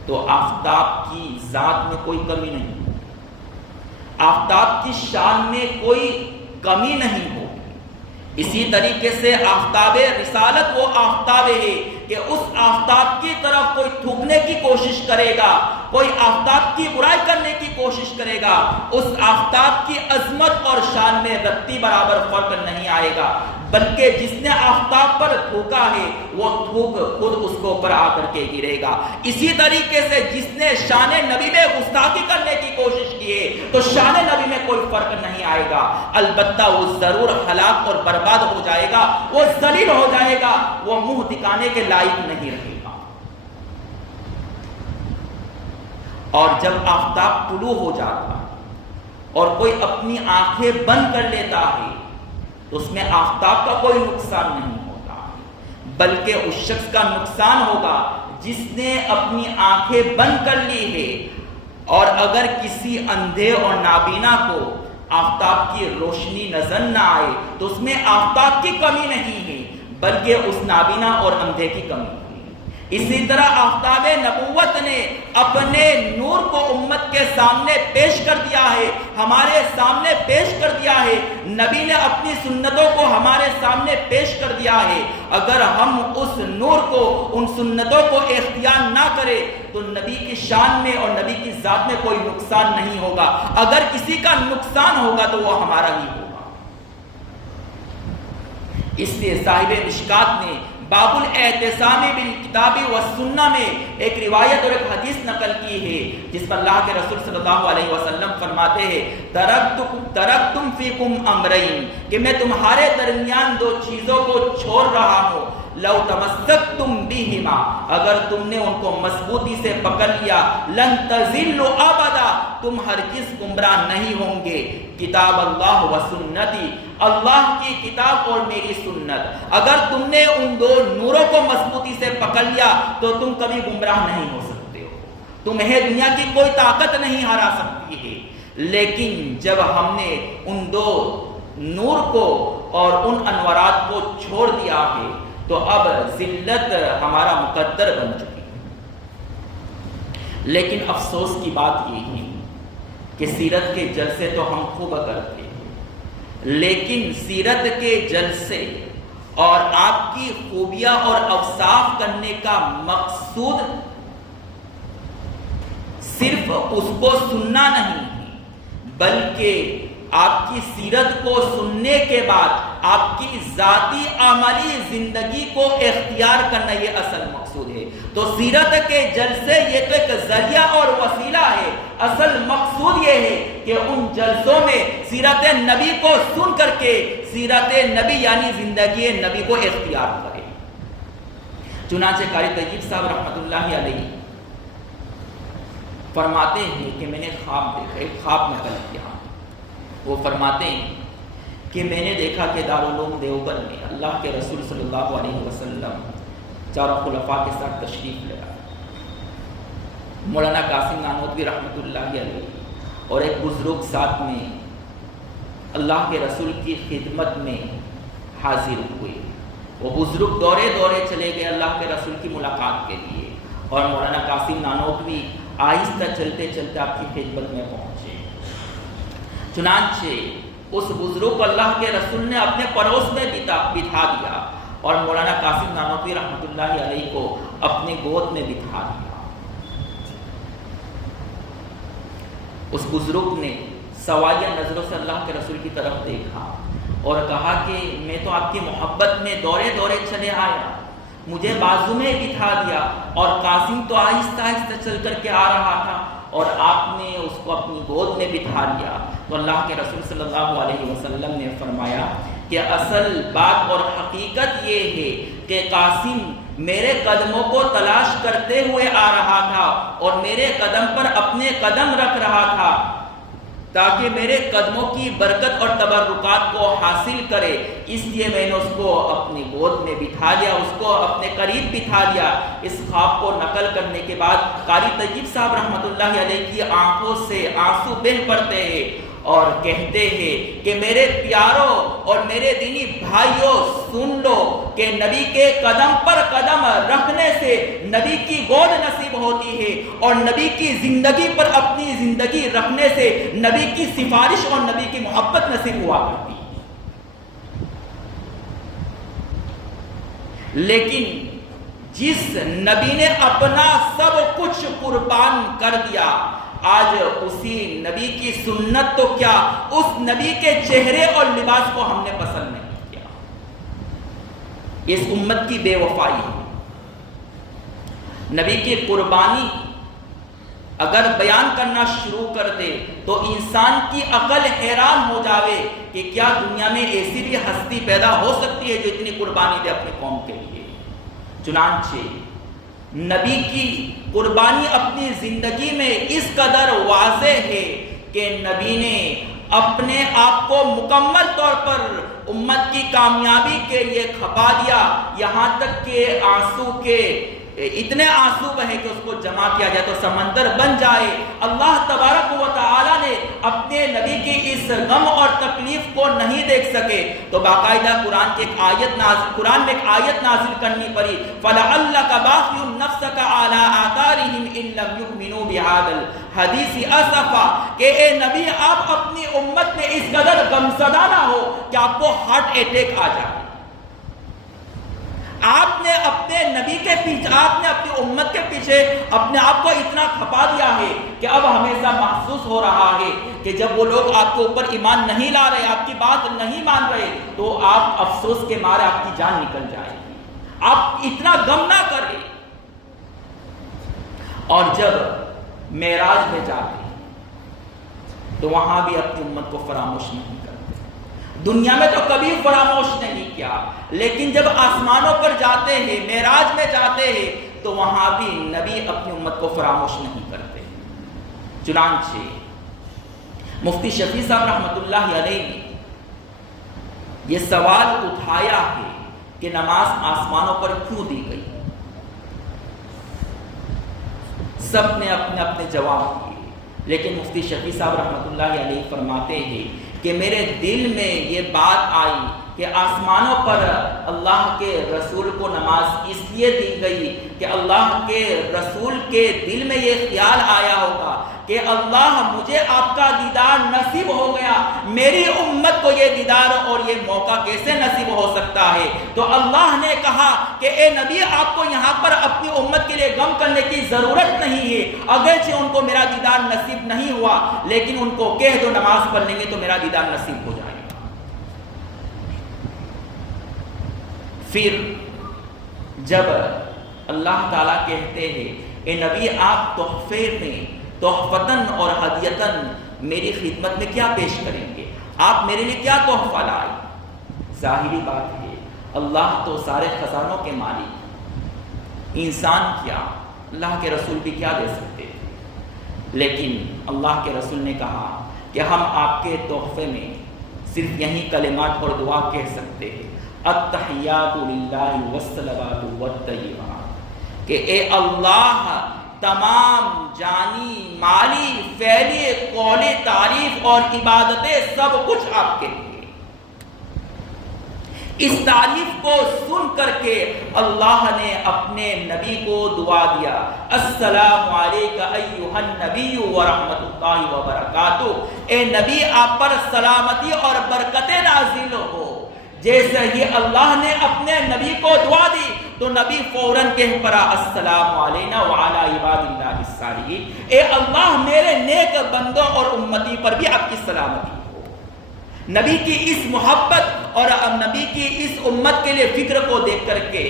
تو آفتاب کی ذات میں کوئی کمی نہیں، آفتاب کی شان میں کوئی کمی نہیں ہوگی۔ اسی طریقے سے آفتاب رسالت وہ آفتاب ہے کہ اس آفتاب کی طرف کوئی تھوکنے کی کوشش کرے گا، کوئی آفتاب کی برائی کرنے کی کوشش کرے گا، اس آفتاب کی عظمت اور شان میں رتی برابر فرق نہیں آئے گا، بلکہ جس نے آفتاب پر تھوکا ہے وہ تھوک خود اس کو اوپر آ کر کے گرے گا۔ اسی طریقے سے جس نے شان نبی میں گستاخی کرنے کی کوشش کی ہے تو شان نبی میں کوئی فرق نہیں آئے گا، البتہ وہ ضرور ہلاک اور برباد ہو جائے گا، وہ ذلیل ہو جائے گا، وہ منہ دکھانے کے لائق نہیں رہے گا۔ اور جب آفتاب طلوع ہو جاتا اور کوئی اپنی آنکھیں بند کر لیتا ہے تو اس میں آفتاب کا کوئی نقصان نہیں ہوتا، بلکہ اس شخص کا نقصان ہوگا جس نے اپنی آنکھیں بند کر لی ہے۔ اور اگر کسی اندھے اور نابینا کو آفتاب کی روشنی نظر نہ آئے تو اس میں آفتاب کی کمی نہیں ہے، بلکہ اس نابینا اور اندھے کی کمی ہے۔ اسی طرح آفتاب نبوت نے اپنے نور کو امت کے سامنے پیش کر دیا ہے، ہمارے سامنے پیش کر دیا ہے، نبی نے اپنی سنتوں کو ہمارے سامنے پیش کر دیا ہے۔ اگر ہم اس نور کو، ان سنتوں کو اختیار نہ کریں تو نبی کی شان میں اور نبی کی ذات میں کوئی نقصان نہیں ہوگا، اگر کسی کا نقصان ہوگا تو وہ ہمارا ہی ہوگا۔ اس لیے صاحب مشکات نے باب الاعتصام بالکتاب والسنہ میں ایک روایت اور ایک حدیث نقل کی ہے جس پر اللہ کے رسول صلی اللہ علیہ وسلم فرماتے ہیں ترکتم فیکم امرین، کہ میں تمہارے درمیان دو چیزوں کو چھوڑ رہا ہوں، لو تمسکتم بہما، اگر تم نے ان کو مضبوطی سے پکڑ لیا، لن تضلوا ابدا، تم ہرگز گمراہ نہیں ہوں گے، کتاب اللہ و سنتی، اللہ کی کتاب اور میری سنت۔ اگر تم نے ان دو نوروں کو مضبوطی سے پکڑ لیا تو تم کبھی گمراہ نہیں ہو سکتے ہو، تمہیں دنیا کی کوئی طاقت نہیں ہرا سکتی ہے۔ لیکن جب ہم نے ان دو نور کو اور ان انوارات کو چھوڑ دیا ہے تو اب ذلت ہمارا مقدر بن چکی ہے۔ لیکن افسوس کی بات یہ ہے کہ سیرت کے جلسے تو ہم خوب کرتے ہیں، لیکن سیرت کے جلسے اور آپ کی خوبیاں اور اوصاف کرنے کا مقصود صرف اس کو سننا نہیں ہے، بلکہ آپ کی سیرت کو سننے کے بعد آپ کی ذاتی عملی زندگی کو اختیار کرنا یہ اصل مقصود ہے۔ تو سیرت کے جلسے یہ تو ایک ذریعہ اور وسیلہ ہے، اصل مقصود یہ ہے کہ ان جلسوں میں سیرت نبی کو سن کر کے سیرت نبی یعنی زندگی نبی کو اختیار کرے۔ چنانچہ قاری طیب صاحب رحمۃ اللہ علیہ فرماتے ہیں کہ میں نے خواب دیکھا، ایک خواب نقل کیا، وہ فرماتے ہیں کہ میں نے دیکھا کہ دارالعلوم دیوبند میں اللہ کے رسول صلی اللہ علیہ وسلم چاروں خلفاء کے ساتھ تشریف لے آئے، مولانا قاسم نانوتوی رحمۃ اللہ علیہ اور ایک بزرگ ساتھ میں اللہ کے رسول کی خدمت میں حاضر ہوئے۔ وہ بزرگ دورے دورے چلے گئے اللہ کے رسول کی ملاقات کے لیے، اور مولانا قاسم نانوتوی آہستہ چلتے چلتے آپ کی خدمت میں پہنچے۔ چنانچہ اس بزرگ کو اللہ کے رسول نے اپنے پڑوس میں بٹھا دیا اور مولانا قاسم نانوتوی رحمۃ اللہ علیہ کو اپنے گود میں بٹھا دیا۔ اس بزرگ نے سوالیہ نظروں سے اللہ کے رسول کی طرف دیکھا اور کہا کہ میں تو آپ کی محبت میں دورے دورے چلے آیا، مجھے بازو میں بٹھا دیا، اور قاسم تو آہستہ آہستہ چل کر کے آ رہا تھا اور آپ نے اس کو اپنی گود میں بٹھا لیا۔ تو اللہ کے رسول صلی اللہ علیہ وسلم نے فرمایا کہ اصل بات اور حقیقت یہ ہے کہ قاسم میرے قدموں کو تلاش کرتے ہوئے آ رہا تھا اور میرے قدم پر اپنے قدم رکھ رہا تھا تاکہ میرے قدموں کی برکت اور تبرکات کو حاصل کرے، اس لیے میں نے اس کو اپنی گود میں بٹھا لیا، اس کو اپنے قریب بٹھا لیا۔ اس خواب کو نقل کرنے کے بعد قاری طیب صاحب رحمۃ اللہ علیہ کی آنکھوں سے آنسو بہہ پڑتے ہیں اور کہتے ہیں کہ میرے پیاروں اور میرے دینی بھائیوں، سن لو کہ نبی کے قدم پر قدم رکھنے سے نبی کی گود نصیب ہوتی ہے، اور نبی کی زندگی پر اپنی زندگی رکھنے سے نبی کی سفارش اور نبی کی محبت نصیب ہوا کرتی ہے۔ لیکن جس نبی نے اپنا سب کچھ قربان کر دیا، آج اسی نبی کی سنت تو کیا، اس نبی کے چہرے اور لباس کو ہم نے پسند نہیں کیا۔ اس امت کی بے وفائی ہے۔ نبی کی قربانی اگر بیان کرنا شروع کر دے تو انسان کی عقل حیران ہو جاوے کہ کیا دنیا میں ایسی بھی ہستی پیدا ہو سکتی ہے جو اتنی قربانی دے اپنے قوم کے لیے۔ چنانچہ نبی کی قربانی اپنی زندگی میں اس قدر واضح ہے کہ نبی نے اپنے آپ کو مکمل طور پر امت کی کامیابی کے لیے کھپا دیا، یہاں تک کہ آنسو کے اتنے آنسو بہے کہ اس کو جمع کیا جائے تو سمندر بن جائے۔ اللہ تبارک و تعالی نے اپنے نبی کی اس غم اور تکلیف کو نہیں دیکھ سکے تو باقاعدہ قرآن میں ایک آیت نازل کرنی پڑی، فَلَعَلَّكَ بَاخِعٌ نَفْسَكَ عَلَىٰ آثَارِهِمْ إِن لَّمْ يُؤْمِنُوا بِهَٰذَا الْحَدِيثِ أَسَفًا، کہ اے نبی آپ اپنی امت میں اس قدر غمزدہ نہ ہو کہ آپ کو ہارٹ اٹیک آ جائے۔ آپ نے اپنے نبی کے پیچھے، آپ نے اپنی امت کے پیچھے اپنے آپ کو اتنا کھپا دیا ہے کہ اب ہمیشہ محسوس ہو رہا ہے کہ جب وہ لوگ آپ کے اوپر ایمان نہیں لا رہے، آپ کی بات نہیں مان رہے تو آپ افسوس کے مارے آپ کی جان نکل جائے گی۔ آپ اتنا غم نہ کریں۔ اور جب معراج میں جاتے تو وہاں بھی اپنی امت کو فراموش نہیں کرتے۔ دنیا میں تو کبھی فراموش نہیں کیا، لیکن جب آسمانوں پر جاتے ہیں، معراج میں جاتے ہیں تو وہاں بھی نبی اپنی امت کو فراموش نہیں کرتے۔ چنانچہ مفتی شفیع صاحب رحمۃ اللہ علیہ نے یہ سوال اٹھایا ہے کہ نماز آسمانوں پر کیوں دی گئی؟ سب نے اپنے اپنے جواب دیے، لیکن مفتی شفیع صاحب رحمۃ اللہ علیہ فرماتے ہیں کہ میرے دل میں یہ بات آئی کہ آسمانوں پر اللہ کے رسول کو نماز اس لیے دی گئی کہ اللہ کے رسول کے دل میں یہ خیال آیا ہوگا کہ اللہ مجھے آپ کا دیدار نصیب ہو گیا، میری امت کو یہ دیدار اور یہ موقع کیسے نصیب ہو سکتا ہے؟ تو اللہ نے کہا کہ اے نبی آپ کو یہاں پر اپنی امت کے لیے غم کرنے کی ضرورت نہیں ہے، اگرچہ ان کو میرا دیدار نصیب نہیں ہوا لیکن ان کو کہہ دو نماز پڑھ لیں گے تو میرا دیدار نصیب ہو جائے گا۔ پھر جب اللہ تعالیٰ کہتے ہیں اے نبی آپ تحفے میں تحفتاً اور ہدیتاً میری خدمت میں کیا پیش کریں گے، آپ میرے لیے کیا تحفہ لائے؟ ظاہری بات ہے اللہ تو سارے خزانوں کے مالک، انسان کیا اللہ کے رسول بھی کیا دے سکتے تھے، لیکن اللہ کے رسول نے کہا کہ ہم آپ کے تحفے میں صرف یہی کلمات اور دعا کہہ سکتے ہیں، التحیات للہ والصلوات والطیبات، کہ اے اللہ تمام جانی مالی فعلی قولی تعریف اور عبادتیں سب کچھ آپ کے لیے۔ اس تعریف کو سن کر کے اللہ نے اپنے نبی کو دعا دیا، السلام علیکہ ایہا النبی ورحمۃ اللہ وبرکاتہ، اے نبی آپ پر سلامتی اور برکتیں نازل ہو۔ جیسے ہی اللہ نے اپنے نبی کو دعا دی تو نبی فوراً کہہ پڑا السلام علینا وعلی عباد اللہ الصالحین، اے اللہ میرے نیک بندوں اور امتی پر بھی آپ کی سلامتی ہو۔ نبی کی اس محبت اور نبی کی اس امت کے لیے فکر کو دیکھ کر کے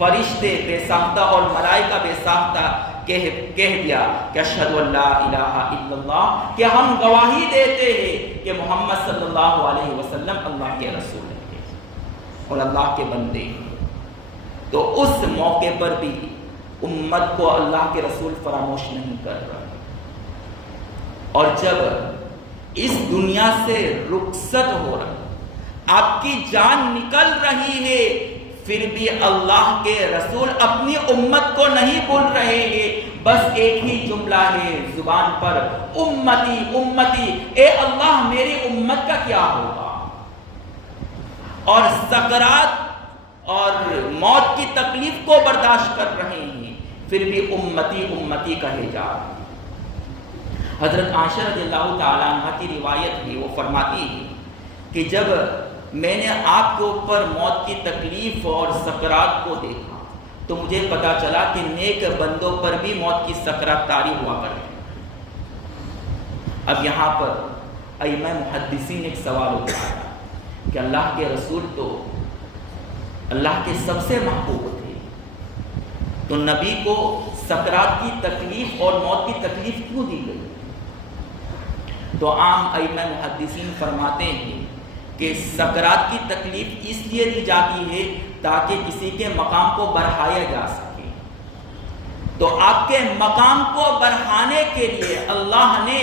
فرشتے بے ساختہ اور ملائکہ بے ساختہ کہہ دیا کہ اشہد ان لا الہ الا اللہ، کہ ہم گواہی دیتے ہیں کہ محمد صلی اللہ علیہ وسلم اللہ کے رسول ہیں اور اللہ کے بندے ہیں۔ تو اس موقع پر بھی امت کو اللہ کے رسول فراموش نہیں کر رہا، اور جب اس دنیا سے رخصت ہو رہا، آپ کی جان نکل رہی ہے، پھر بھی اللہ کے رسول اپنی امت کو نہیں بھول رہے ہیں۔ بس ایک ہی جملہ ہے زبان پر، امتی امتی، اے اللہ میری امت کا کیا ہوگا؟ اور سکرات اور موت کی تکلیف کو برداشت کر رہے ہیں، پھر بھی امتی امتی کہے جا رہے ہیں۔ حضرت عائشہ رضی اللہ تعالیٰ عنہ کی روایت ہے، وہ فرماتی ہے کہ جب میں نے آپ کے اوپر موت کی تکلیف اور سکرات کو دیکھا تو مجھے پتا چلا کہ نیک بندوں پر بھی موت کی سکرات طاری ہوا کرتی۔ اب یہاں پر ائمہ محدثین ایک سوال اٹھایا کہ اللہ کے رسول تو اللہ کے سب سے محبوب تھے، تو نبی کو سکرات کی تکلیف اور موت کی تکلیف کیوں دی گئی؟ تو عام ائمہ محدثین فرماتے ہیں کہ سکرات کی تکلیف اس لیے دی جاتی ہے تاکہ کسی کے مقام کو بڑھایا جا سکے۔ تو آپ کے مقام کو بڑھانے کے لیے اللہ نے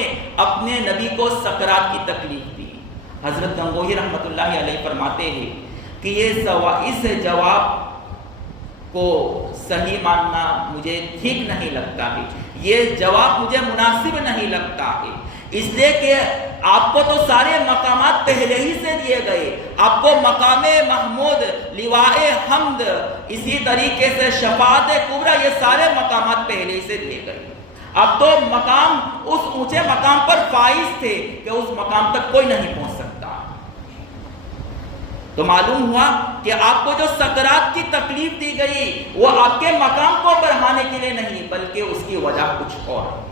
اپنے نبی کو سکرات کی تکلیف دی۔ حضرت گنگوہی رحمۃ اللہ علیہ فرماتے ہیں کہ اس جواب کو صحیح ماننا مجھے ٹھیک نہیں لگتا ہے، یہ جواب مجھے مناسب نہیں لگتا ہے، اس لیے کہ آپ کو تو سارے مقامات پہلے ہی سے دیے گئے۔ آپ کو مقام محمود، لواء حمد، اسی طریقے سے شفاعت کبریٰ، یہ سارے مقامات پہلے ہی سے دیے گئے۔ اب تو مقام اس اونچے مقام پر فائز تھے کہ اس مقام تک کوئی نہیں پہنچ سکتا۔ تو معلوم ہوا کہ آپ کو جو سکرات کی تکلیف دی گئی وہ آپ کے مقام کو بڑھانے کے لیے نہیں، بلکہ اس کی وجہ کچھ اور ہے،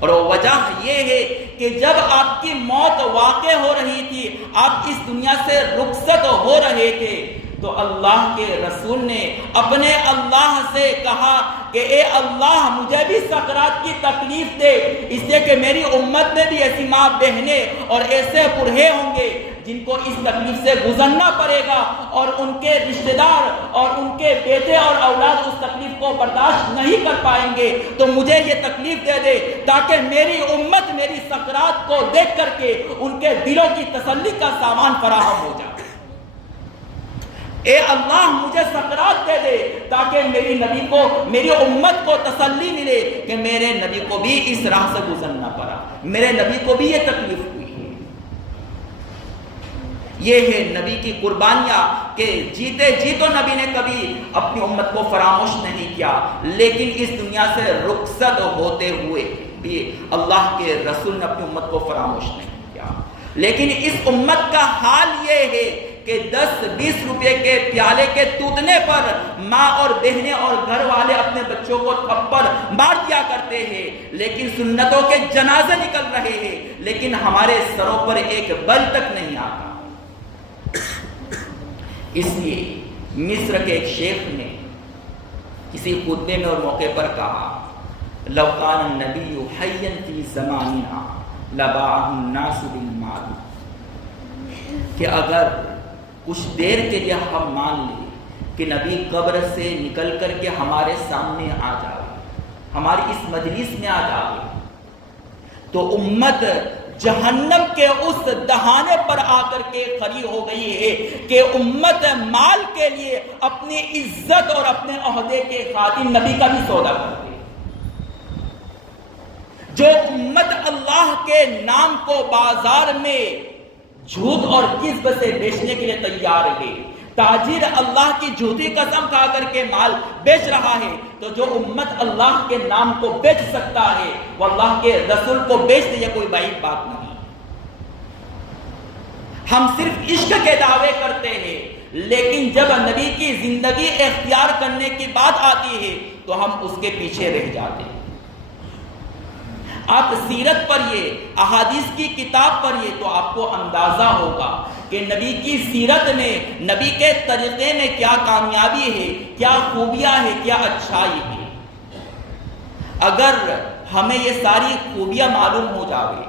اور وہ وجہ یہ ہے کہ جب آپ کی موت واقع ہو رہی تھی، آپ اس دنیا سے رخصت ہو رہے تھے، تو اللہ کے رسول نے اپنے اللہ سے کہا کہ اے اللہ مجھے بھی سکرات کی تکلیف دے، اس لیے کہ میری امت میں بھی ایسی ماں بہنیں اور ایسے بوڑھے ہوں گے جن کو اس تکلیف سے گزرنا پڑے گا، اور ان کے رشتہ دار اور ان کے بیٹے اور اولاد اس تکلیف کو برداشت نہیں کر پائیں گے، تو مجھے یہ تکلیف دے دے تاکہ میری امت میری سکرات کو دیکھ کر کے ان کے دلوں کی تسلی کا سامان فراہم ہو جائے۔ اے اللہ مجھے سکرات دے دے تاکہ میری نبی کو، میری امت کو تسلی ملے کہ میرے نبی کو بھی اس راہ سے گزرنا پڑا، میرے نبی کو بھی یہ تکلیف ہوئی ہے۔ یہ ہے نبی کی قربانیاں کہ جیتے جی تو نبی نے کبھی اپنی امت کو فراموش نہیں کیا، لیکن اس دنیا سے رخصت ہوتے ہوئے بھی اللہ کے رسول نے اپنی امت کو فراموش نہیں کیا۔ لیکن اس امت کا حال یہ ہے کہ 10-20 روپے کے پیالے کے ٹوٹنے پر ماں اور بہنیں اور گھر والے اپنے بچوں کو تھپڑ مار دیا کرتے ہیں، لیکن سنتوں کے جنازے نکل رہے ہیں، لیکن ہمارے سروں پر ایک بل تک نہیں آتا۔ اس لیے مصر کے ایک شیخ نے کسی خطبے میں اور موقع پر کہا، لو کان النبی حیا فی زماننا لباعہ الناس بالمال، کہ اگر کچھ دیر کے لیے ہم مان لیں کہ نبی قبر سے نکل کر کے ہمارے سامنے آ جائے، ہماری اس مجلس میں آ جائے، تو امت جہنم کے اس دہانے پر آ کر کے کھڑی ہو گئی ہے کہ امت مال کے لیے اپنی عزت اور اپنے عہدے کے خاطر نبی کا بھی سودا کرتے۔ جو امت اللہ کے نام کو بازار میں جھوٹ اور کذب سے بیچنے کے لیے تیار ہے، تاجر اللہ کی جھوٹی قسم کھا کر کے مال بیچ رہا ہے، تو جو امت اللہ کے نام کو بیچ سکتا ہے وہ اللہ کے رسول کو بیچ دے، یہ کوئی بعید بات نہیں۔ ہم صرف عشق کے دعوے کرتے ہیں، لیکن جب نبی کی زندگی اختیار کرنے کی بات آتی ہے تو ہم اس کے پیچھے رہ جاتے ہیں۔ آپ سیرت پڑھیے، احادیث کی کتاب پڑھیے، تو آپ کو اندازہ ہوگا کہ نبی کی سیرت میں، نبی کے طریقے میں کیا کامیابی ہے، کیا خوبیاں ہے، کیا اچھائی ہے۔ اگر ہمیں یہ ساری خوبیاں معلوم ہو جاوے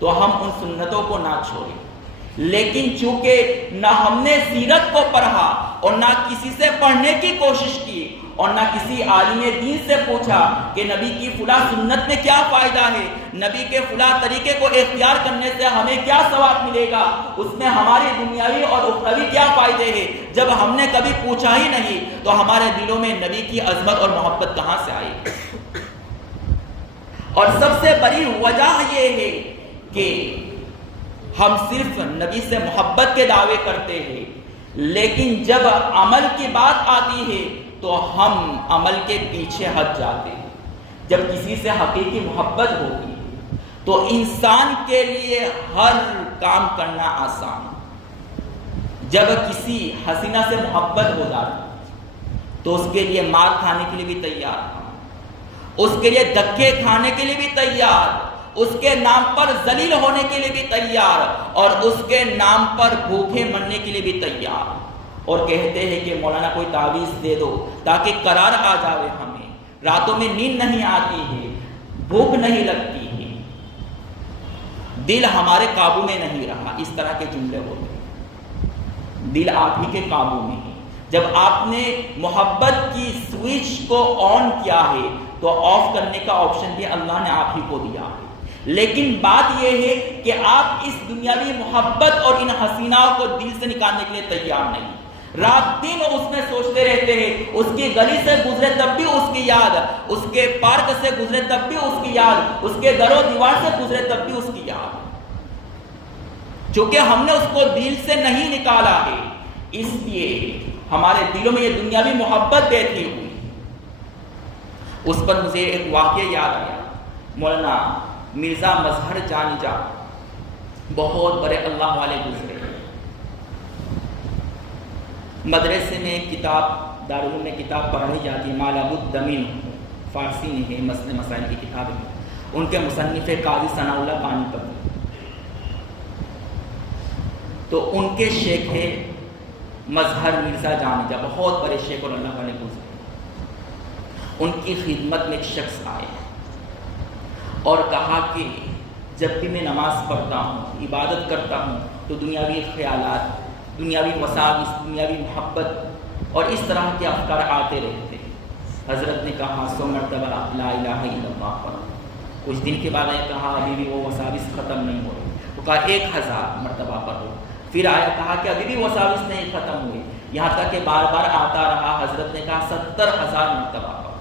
تو ہم ان سنتوں کو نہ چھوڑیں، لیکن چونکہ نہ ہم نے سیرت کو پڑھا اور نہ کسی سے پڑھنے کی کوشش کی اور نہ کسی عالم دین سے پوچھا کہ نبی کی فلاں سنت میں کیا فائدہ ہے، نبی کے فلاں طریقے کو اختیار کرنے سے ہمیں کیا ثواب ملے گا، اس میں ہماری دنیاوی اور اخروی کیا فائدے ہیں، جب ہم نے کبھی پوچھا ہی نہیں تو ہمارے دلوں میں نبی کی عظمت اور محبت کہاں سے آئی؟ اور سب سے بڑی وجہ یہ ہے کہ ہم صرف نبی سے محبت کے دعوے کرتے ہیں، لیکن جب عمل کی بات آتی ہے تو ہم عمل کے پیچھے ہٹ جاتے ہیں۔ جب کسی سے حقیقی محبت ہوگی تو انسان کے لیے ہر کام کرنا آسان۔ جب کسی حسینہ سے محبت ہو جاتی تو اس کے لیے مار کھانے کے لیے بھی تیار، اس کے لیے دھکے کھانے کے لیے بھی تیار، اس کے نام پر ذلیل ہونے کے لیے بھی تیار، اور اس کے نام پر بھوکے مرنے کے لیے بھی تیار۔ اور کہتے ہیں کہ مولانا کوئی تعویذ دے دو تاکہ قرار آ جاوے، ہمیں راتوں میں نیند نہیں آتی ہے، بھوک نہیں لگتی ہے، دل ہمارے قابو میں نہیں رہا، اس طرح کے جملے ہوتے ہیں۔ دل آپ ہی کے قابو میں ہے۔ جب آپ نے محبت کی سوئچ کو آن کیا ہے تو آف کرنے کا آپشن بھی اللہ نے آپ ہی کو دیا ہے، لیکن بات یہ ہے کہ آپ اس دنیاوی محبت اور ان حسیناؤں کو دل سے نکالنے کے لیے تیار نہیں۔ رات دن اس میں سوچتے رہتے ہیں، اس کی گلی سے گزرے تب بھی اس کی یاد، اس کے پارک سے گزرے تب بھی اس کی یاد، اس کے در و دیوار سے گزرے تب بھی اس کی یاد، چونکہ ہم نے اس کو دل سے نہیں نکالا ہے، اس لیے ہمارے دلوں میں یہ دنیاوی محبت بیٹھی ہوئی۔ اس پر مجھے ایک واقعہ یاد آیا۔ مولانا مرزا مظہر جان جا بہت بڑے اللہ والے گزرے، مدرسے میں کتاب، دارالعلوم میں کتاب پڑھائی جاتی ہے، مالاب الدمین فارسی میں ہے، مسئلہ مسائل کی کتاب ہے، ان کے مصنف قاضی ثناء اللہ پانی پتی، تو ان کے شیخ ہے مظہر مرزا جان جا، بہت بڑے شیخ اور اللہ والے گزرے۔ ان کی خدمت میں ایک شخص آئے اور کہا کہ جب بھی میں نماز پڑھتا ہوں، عبادت کرتا ہوں، تو دنیاوی خیالات، دنیاوی وساوس، دنیاوی محبت اور اس طرح کے افکار آتے رہتے ہیں۔ حضرت نے کہا 100 مرتبہ لا الہ الا اللہ پڑھو۔ کچھ دن کے بعد آیا، کہا ابھی بھی وہ وساوس ختم نہیں ہو رہے، وہ کہا 1000 مرتبہ پڑھو۔ پھر آیا، کہا کہ ابھی بھی وساوس نہیں ختم ہوئے، یہاں تک کہ بار بار آتا رہا۔ حضرت نے کہا 70,000 مرتبہ پڑھو۔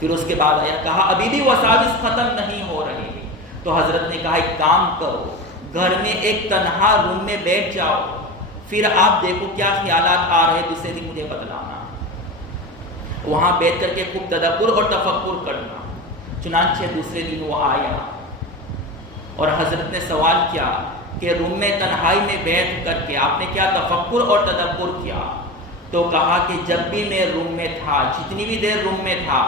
پھر اس کے بعد آیا، کہا ابھی بھی وساوس ختم نہیں ہو رہے، تو حضرت نے کہا ایک کام کرو، گھر میں ایک تنہا روم میں بیٹھ جاؤ، پھر آپ دیکھو کیا خیالات آ رہے، دوسرے دن مجھے بتلانا۔ وہاں بیٹھ کر کے خوب تدبر اور تفکر کرنا۔ چنانچہ دوسرے دن وہ آیا اور حضرت نے سوال کیا کہ روم میں تنہائی میں بیٹھ کر کے آپ نے کیا تفکر اور تدبر کیا؟ تو کہا کہ جب بھی میں روم میں تھا، جتنی بھی دیر روم میں تھا،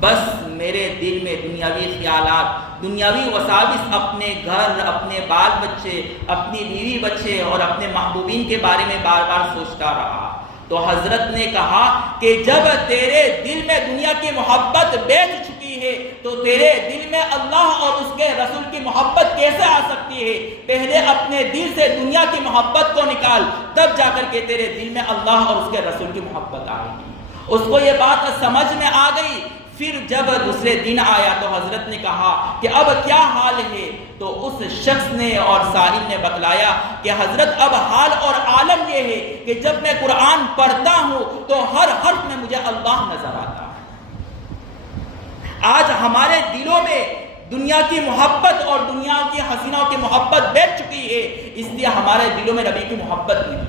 بس میرے دل میں دنیاوی خیالات، دنیاوی وساوس، اپنے گھر، اپنے بال بچے، اپنی بیوی بچے اور اپنے محبوبین کے بارے میں بار بار سوچتا رہا۔ تو حضرت نے کہا کہ جب تیرے دل میں دنیا کی محبت بیٹھ چکی ہے تو تیرے دل میں اللہ اور اس کے رسول کی محبت کیسے آ سکتی ہے؟ پہلے اپنے دل سے دنیا کی محبت کو نکال، تب جا کر کے تیرے دل میں اللہ اور اس کے رسول کی محبت آئے گی۔ اس کو یہ بات سمجھ میں آ گئی۔ پھر جب دوسرے دن آیا تو حضرت نے کہا کہ اب کیا حال ہے؟ تو اس شخص نے اور سائل نے بتلایا کہ حضرت اب حال اور عالم یہ ہے کہ جب میں قرآن پڑھتا ہوں تو ہر حرف میں مجھے اللہ نظر آتا ہے۔ آج ہمارے دلوں میں دنیا کی محبت اور دنیا کی حسینوں کی محبت بیٹھ چکی ہے، اس لیے ہمارے دلوں میں نبی کی محبت نہیں۔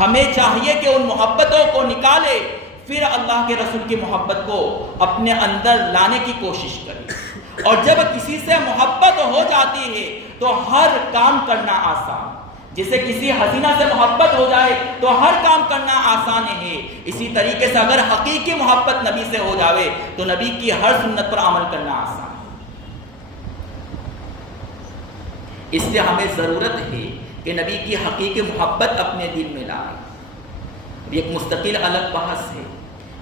ہمیں چاہیے کہ ان محبتوں کو نکالے، پھر اللہ کے رسول کی محبت کو اپنے اندر لانے کی کوشش کرے۔ اور جب کسی سے محبت ہو جاتی ہے تو ہر کام کرنا آسان۔ جسے کسی حسینہ سے محبت ہو جائے تو ہر کام کرنا آسان ہے، اسی طریقے سے اگر حقیقی محبت نبی سے ہو جاوے تو نبی کی ہر سنت پر عمل کرنا آسان ہے۔ اس لیے ہمیں ضرورت ہے کہ نبی کی حقیقی محبت اپنے دل میں لائیں۔ یہ ایک مستقل الگ بحث ہے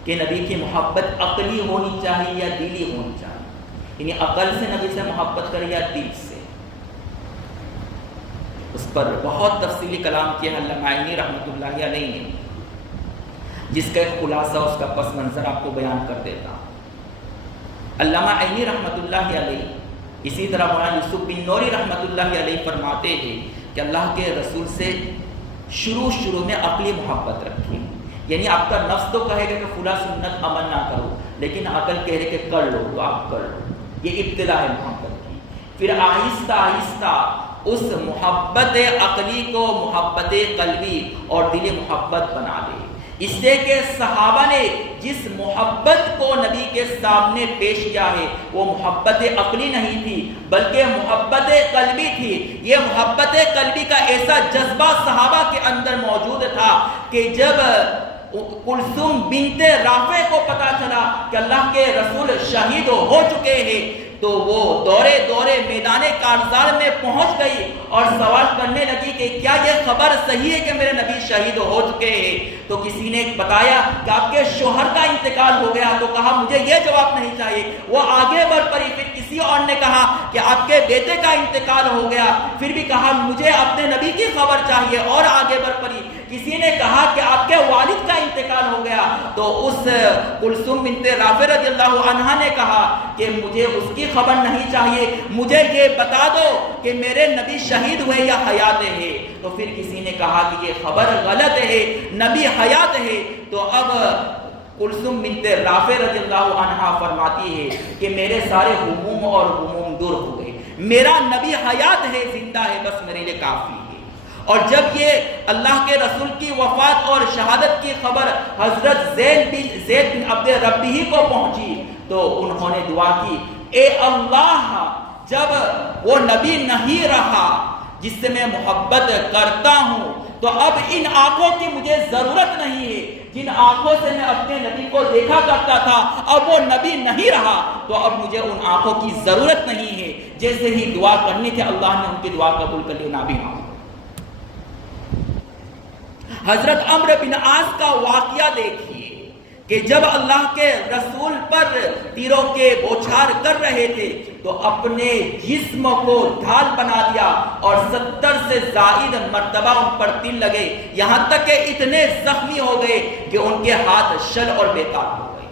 کہ نبی کی محبت عقلی ہونی چاہیے یا دلی ہونی چاہیے، یعنی عقل سے نبی سے محبت کرے یا دل سے۔ اس پر بہت تفصیلی کلام کیا ہے علامہ عینی رحمۃ اللہ علیہ نے، جس کا ایک خلاصہ اس کا پس منظر آپ کو بیان کر دیتا ہوں۔ علامہ عینی رحمۃ اللہ علیہ، اسی طرح مولانا یوسف بن نوری رحمۃ اللہ علیہ فرماتے ہیں کہ اللہ کے رسول سے شروع میں عقلی محبت رکھیں، یعنی آپ کا نفس تو کہے گا کہ فلاں سنت عمل نہ کرو، لیکن عقل کہہ رہے کہ کر لو تو آپ کر لو۔ یہ ابتدا ہے محبت کی۔ پھر آہستہ آہستہ اس محبت عقلی کو محبت قلبی اور دل محبت بنا دے۔ اس لیے کہ صحابہ نے جس محبت کو نبی کے سامنے پیش کیا ہے وہ محبت عقلی نہیں تھی بلکہ محبت قلبی تھی۔ یہ محبت قلبی کا ایسا جذبہ صحابہ کے اندر موجود تھا کہ جب کلثوم بنت رافع کو پتا چلا کہ اللہ کے رسول شہید ہو چکے ہیں تو وہ دورے میدان کارزار میں پہنچ گئی اور سوال کرنے لگی کہ کیا یہ خبر صحیح ہے کہ میرے نبی شہید ہو چکے ہیں؟ تو کسی نے بتایا کہ آپ کے شوہر کا انتقال ہو گیا، تو کہا مجھے یہ جواب نہیں چاہیے۔ وہ آگے بڑھ پڑی، پھر کسی اور نے کہا کہ آپ کے بیٹے کا انتقال ہو گیا، پھر بھی کہا مجھے اپنے نبی کی خبر چاہیے، اور آگے بڑھ پڑی۔ کسی نے کہا کہ آپ کے والد کا انتقال ہو گیا، تو اس کلثوم بنت رافع رضی اللہ عنہا نے کہا کہ مجھے اس کی خبر نہیں چاہیے، مجھے یہ بتا دو کہ میرے نبی شہید ہوئے یا حیات ہے۔ تو پھر کسی نے کہا کہ یہ خبر غلط ہے، نبی حیات ہے۔ تو اب کلثوم بنت رافع رضی اللہ عنہا فرماتی ہے کہ میرے سارے ہموم اور غموم دور ہو گئے، میرا نبی حیات ہے، زندہ ہے، بس میرے لیے کافی ہے۔ اور جب یہ اللہ کے رسول کی وفات اور شہادت کی خبر حضرت زید بن عبد ربیہ کو پہنچی تو انہوں نے دعا کی، اے اللہ، جب وہ نبی نہیں رہا جس سے میں محبت کرتا ہوں تو اب ان آنکھوں کی مجھے ضرورت نہیں ہے، جن آنکھوں سے میں اپنے نبی کو دیکھا کرتا تھا اب وہ نبی نہیں رہا تو اب مجھے ان آنکھوں کی ضرورت نہیں ہے۔ جیسے ہی دعا کرنی تھی اللہ نے ان کی دعا قبول کر لی، نبی ہوں۔ حضرت عمرو بن عاص کا واقعہ دیکھیے کہ جب اللہ کے رسول پر تیروں کے بوچھار کر رہے تھے تو اپنے جسم کو ڈھال بنا دیا اور 70 سے زائد مرتبہ ان پر تیر لگے، یہاں تک کہ اتنے زخمی ہو گئے کہ ان کے ہاتھ شل اور بیکار ہو گئے۔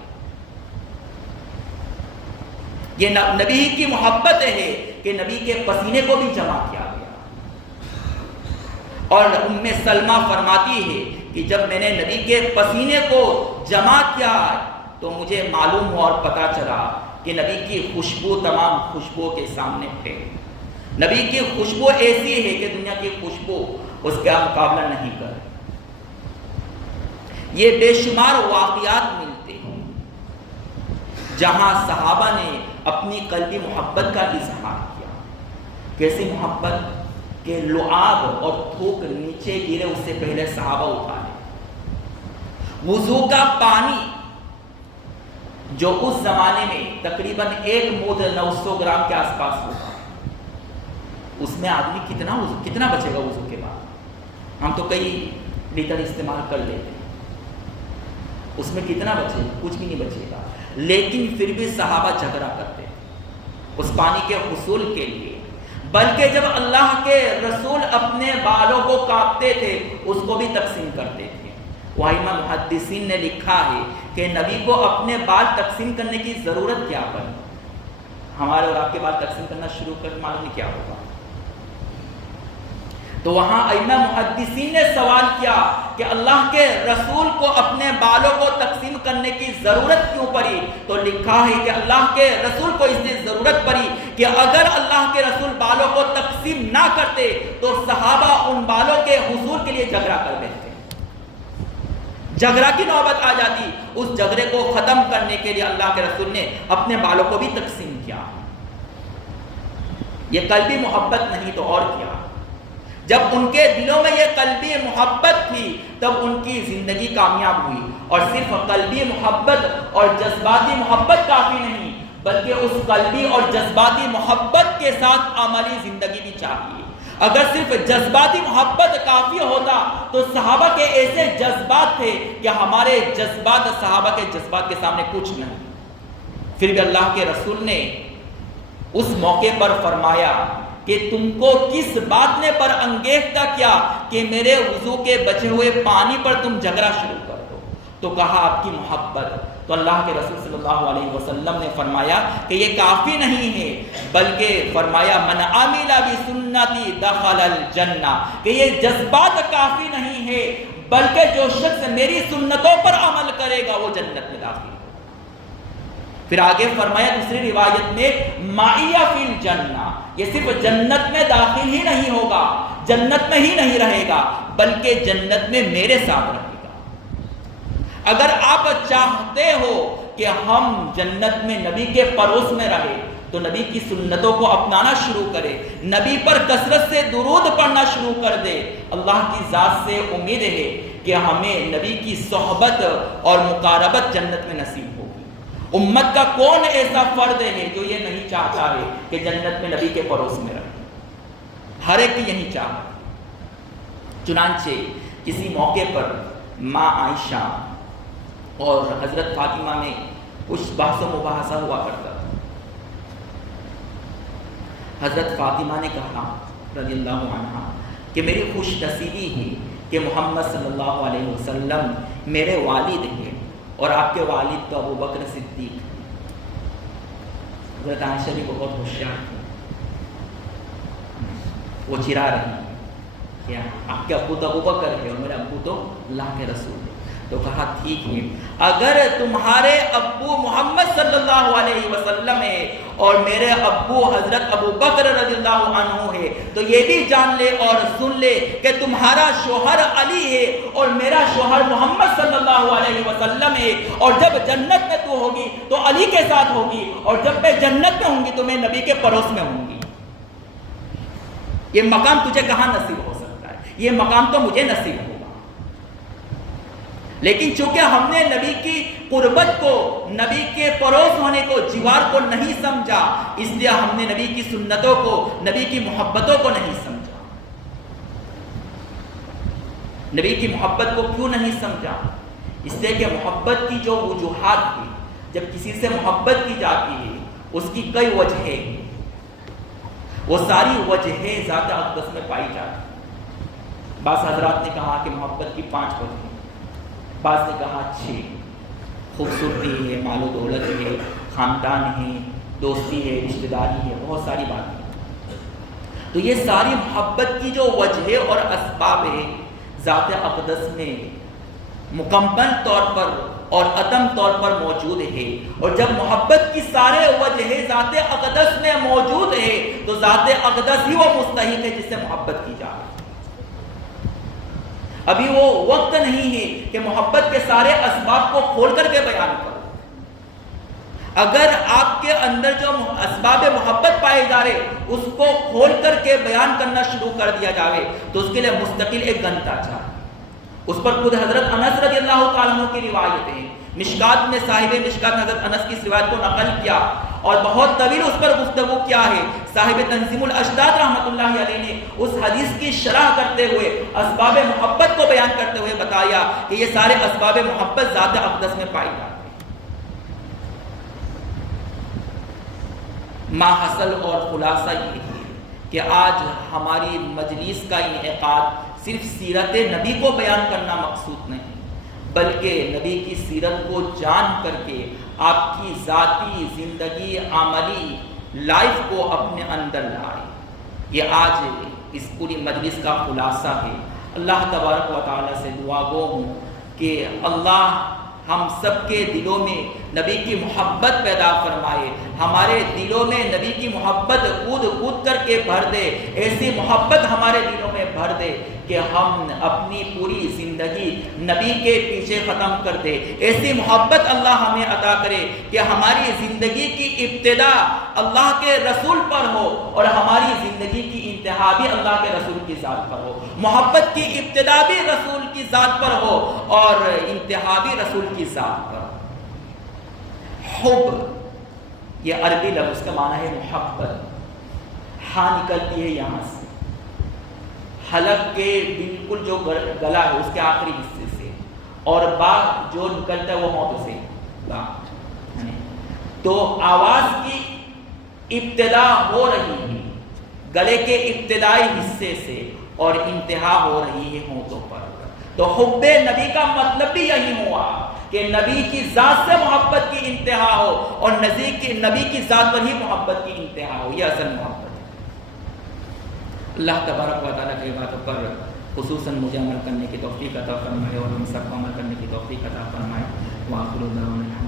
یہ نبی کی محبت ہے کہ نبی کے پسینے کو بھی جمع کیا گیا۔ اور ام سلمہ فرماتی ہے کہ جب میں نے نبی کے پسینے کو جمع کیا تو مجھے معلوم ہوا اور پتا چلا کہ نبی کی خوشبو تمام خوشبو کے سامنے ہے۔ نبی کی خوشبو ایسی ہے کہ دنیا کی خوشبو اس کا مقابلہ نہیں کر۔ یہ بے شمار واقعات ملتے ہیں جہاں صحابہ نے اپنی قلبی محبت کا اظہار کیا۔ کیسی محبت کہ لعاب اور تھوک نیچے گرے اس سے پہلے صحابہ اٹھائے، وضو کا پانی جو اس زمانے میں تقریباً 1 مود 900 گرام کے آس پاس ہوگا، اس میں آدمی کتنا بچے گا وضو کے بعد؟ ہم تو کئی لیٹر استعمال کر لیتے ہیں، اس میں کتنا بچے؟ کچھ بھی نہیں بچے گا۔ لیکن پھر بھی صحابہ جھگڑا کرتے اس پانی کے حصول کے لیے، بلکہ جب اللہ کے رسول اپنے بالوں کو کاٹتے تھے اس کو بھی تقسیم کرتے تھے۔ وائمہ محدثین نے لکھا ہے کہ نبی کو اپنے بال تقسیم کرنے کی ضرورت کیا پڑی؟ ہمارے اور آپ کے بال تقسیم کرنا شروع کر معلوم نہیں کیا ہوگا۔ تو وہاں ائمہ محدثین نے سوال کیا کہ اللہ کے رسول کو اپنے بالوں کو تقسیم کرنے کی ضرورت کیوں پڑی؟ تو لکھا ہے کہ اللہ کے رسول کو اس لیے ضرورت پڑی کہ اگر اللہ کے رسول بالوں کو تقسیم نہ کرتے تو صحابہ ان بالوں کے حصول کے لیے جھگڑا کر بیٹھتے، جھگڑا کی نوبت آ جاتی۔ اس جھگڑے کو ختم کرنے کے لیے اللہ کے رسول نے اپنے بالوں کو بھی تقسیم کیا۔ یہ قلبی محبت نہیں تو اور کیا؟ جب ان کے دلوں میں یہ قلبی محبت تھی تب ان کی زندگی کامیاب ہوئی. اور صرف قلبی محبت اور جذباتی محبت کافی نہیں، بلکہ اس قلبی اور جذباتی محبت کے ساتھ عملی زندگی بھی چاہیے. اگر صرف جذباتی محبت کافی ہوتا تو صحابہ کے ایسے جذبات تھے کہ ہمارے جذبات صحابہ کے جذبات کے سامنے کچھ نہیں. پھر بھی اللہ کے رسول نے اس موقع پر فرمایا کہ تم کو کس بات نے پر انگیختہ کیا کہ میرے وضو کے بچے ہوئے پانی پر تم جھگڑا شروع کر دو؟ تو کہا آپ کی محبت. تو اللہ کے رسول صلی اللہ علیہ وسلم نے فرمایا کہ یہ کافی نہیں ہے، بلکہ فرمایا من عمل بسنتی دخل الجنہ، کہ یہ جذبات کافی نہیں ہے بلکہ جو شخص میری سنتوں پر عمل کرے گا وہ جنت میں داخل. پھر آگے فرمایا دوسری روایت میں معیہ فی الجنہ، یہ صرف جنت میں داخل ہی نہیں ہوگا، جنت میں ہی نہیں رہے گا بلکہ جنت میں میرے ساتھ رہے گا. اگر آپ چاہتے ہو کہ ہم جنت میں نبی کے پڑوس میں رہے تو نبی کی سنتوں کو اپنانا شروع کرے، نبی پر کثرت سے درود پڑھنا شروع کر دے. اللہ کی ذات سے امید ہے کہ ہمیں نبی کی صحبت اور مقاربت جنت میں نصیب ہوگی. امت کا کون ایسا فرد ہے جو یہ نہیں چاہتا ہے کہ جنت میں نبی کے پڑوس میں رہے؟ ہر ایک یہی چاہتا. چنانچہ کسی موقع پر ماں عائشہ اور حضرت فاطمہ میں کچھ بحث و مباحثہ ہوا کرتا تھا. حضرت فاطمہ نے کہا رضی اللہ عنہا کہ میری خوش نصیبی ہے کہ محمد صلی اللہ علیہ وسلم میرے والد ہیں اور آپ کے والد تو ابو بکر صدیق ہیں. حضرت عائشہ بھی بہت ہوشیار تھی، وہ چرا رہی کہ آپ کے ابو تو ابو بکر ہے اور میرے ابو تو اللہ کے رسول ہے. تو کہا ٹھیک ہے، اگر تمہارے ابو محمد صلی اللہ علیہ وسلم ہے اور میرے ابو حضرت ابو بکر رضی اللہ عنہ ہے تو یہ بھی جان لے اور سن لے کہ تمہارا شوہر علی ہے اور میرا شوہر محمد صلی اللہ علیہ وسلم ہے. اور جب جنت میں تو ہوگی تو علی کے ساتھ ہوگی، اور جب میں جنت میں ہوں گی تو میں نبی کے پڑوس میں ہوں گی. یہ مقام تجھے کہاں نصیب ہو سکتا ہے؟ یہ مقام تو مجھے نصیب ہوگا. لیکن چونکہ ہم نے نبی کی قربت کو، نبی کے پڑوس ہونے کو، جوار کو نہیں سمجھا، اس لیے ہم نے نبی کی سنتوں کو، نبی کی محبتوں کو نہیں سمجھا. نبی کی محبت کو کیوں نہیں سمجھا؟ اس لیے کہ محبت کی جو وجوہات تھی، جب کسی سے محبت کی جاتی ہے اس کی کئی وجہیں ہیں، وہ ساری وجہیں ذات اقدس میں پائی جاتی ہیں. بعض حضرات نے کہا کہ محبت کی 5 وجہیں، بعض نے کہا 6. خوبصورتی ہے، مال و دولت ہے، خاندان ہے، دوستی ہے، رشتہ داری ہے، بہت ساری باتیں. تو یہ ساری محبت کی جو وجہ اور اسباب ہے ذات اقدس میں مکمل طور پر اور عدم طور پر موجود ہے. اور جب محبت کی سارے وجہ ذات اقدس میں موجود ہے تو ذات اقدس ہی وہ مستحق ہے جس سے محبت کی جائے. ابھی وہ وقت نہیں ہے کہ محبت کے سارے اسباب کو کھول کر کے بیان کرو. اگر آپ کے اندر جو اسباب محبت پائے جا رہے اس کو کھول کر کے بیان کرنا شروع کر دیا جائے تو اس کے لیے مستقل ایک گھنٹہ چاہیے. اس پر خود حضرت انس رضی اللہ تعالیٰ عنہ کی روایت ہے. مشکات میں صاحب مشکات نے حضرت انس کی اس روایت کو نقل کیا اور بہت طویل اس پر گفتگو کیا ہے. صاحب تنظیم الاشداد رحمۃ اللہ علیہ نے اس حدیث کی شرح کرتے ہوئے اسباب محبت کو بیان کرتے ہوئے بتایا کہ یہ سارے اسباب محبت ذات اقدس میں پائی جاتی ہیں. ماحصل اور خلاصہ یہ ہے کہ آج ہماری مجلس کا انعقاد صرف سیرت نبی کو بیان کرنا مقصود نہیں بلکہ نبی کی سیرت کو جان کر کے آپ کی ذاتی زندگی عملی لائف کو اپنے اندر لائے. یہ آج اس پوری مجلس کا خلاصہ ہے. اللہ تبارک و تعالیٰ سے دعا گو ہوں کہ اللہ ہم سب کے دلوں میں نبی کی محبت پیدا فرمائے، ہمارے دلوں میں نبی کی محبت کود کود کر کے بھر دے. ایسی محبت ہمارے دلوں میں بھر دے کہ ہم اپنی پوری زندگی نبی کے پیچھے ختم کر دے. ایسی محبت اللہ ہمیں عطا کرے کہ ہماری زندگی کی ابتدا اللہ کے رسول پر ہو اور ہماری زندگی کی انتہا انتہا بھی اللہ کے رسول کی ذات پر ہو، محبت کی ابتدا بھی رسول کی ذات پر ہو اور انتہا بھی رسول کی ذات پر ہو۔ حب یہ عربی لفظ کا معنی ہے محبت، ہاں نکلتی ہے یہاں سے حلق کے بالکل جو گلا ہے اس کے آخری حصے سے، اور با جو نکلتا ہے وہ ہونٹوں سے با، تو آواز کی ابتدا ہو رہی ہے گلے کے ابتدائی حصے سے اور انتہا ہو رہی ہے ہونٹوں پر۔ تو حب نبی کا مطلب بھی یہی ہوا کہ نبی کی ذات سے محبت کی انتہا ہو اور نبی کی ذات پر ہی محبت کی انتہا ہو، یہ اصل محبت ہے۔ اللہ تبارک و تعالیٰ کی باتوں پر خصوصاً مجھے عمل کرنے کی توفیق عطا فرمائے اور ہم سب کو عمل کرنے کی توفیق عطا فرمائے۔ وآخر دعوانا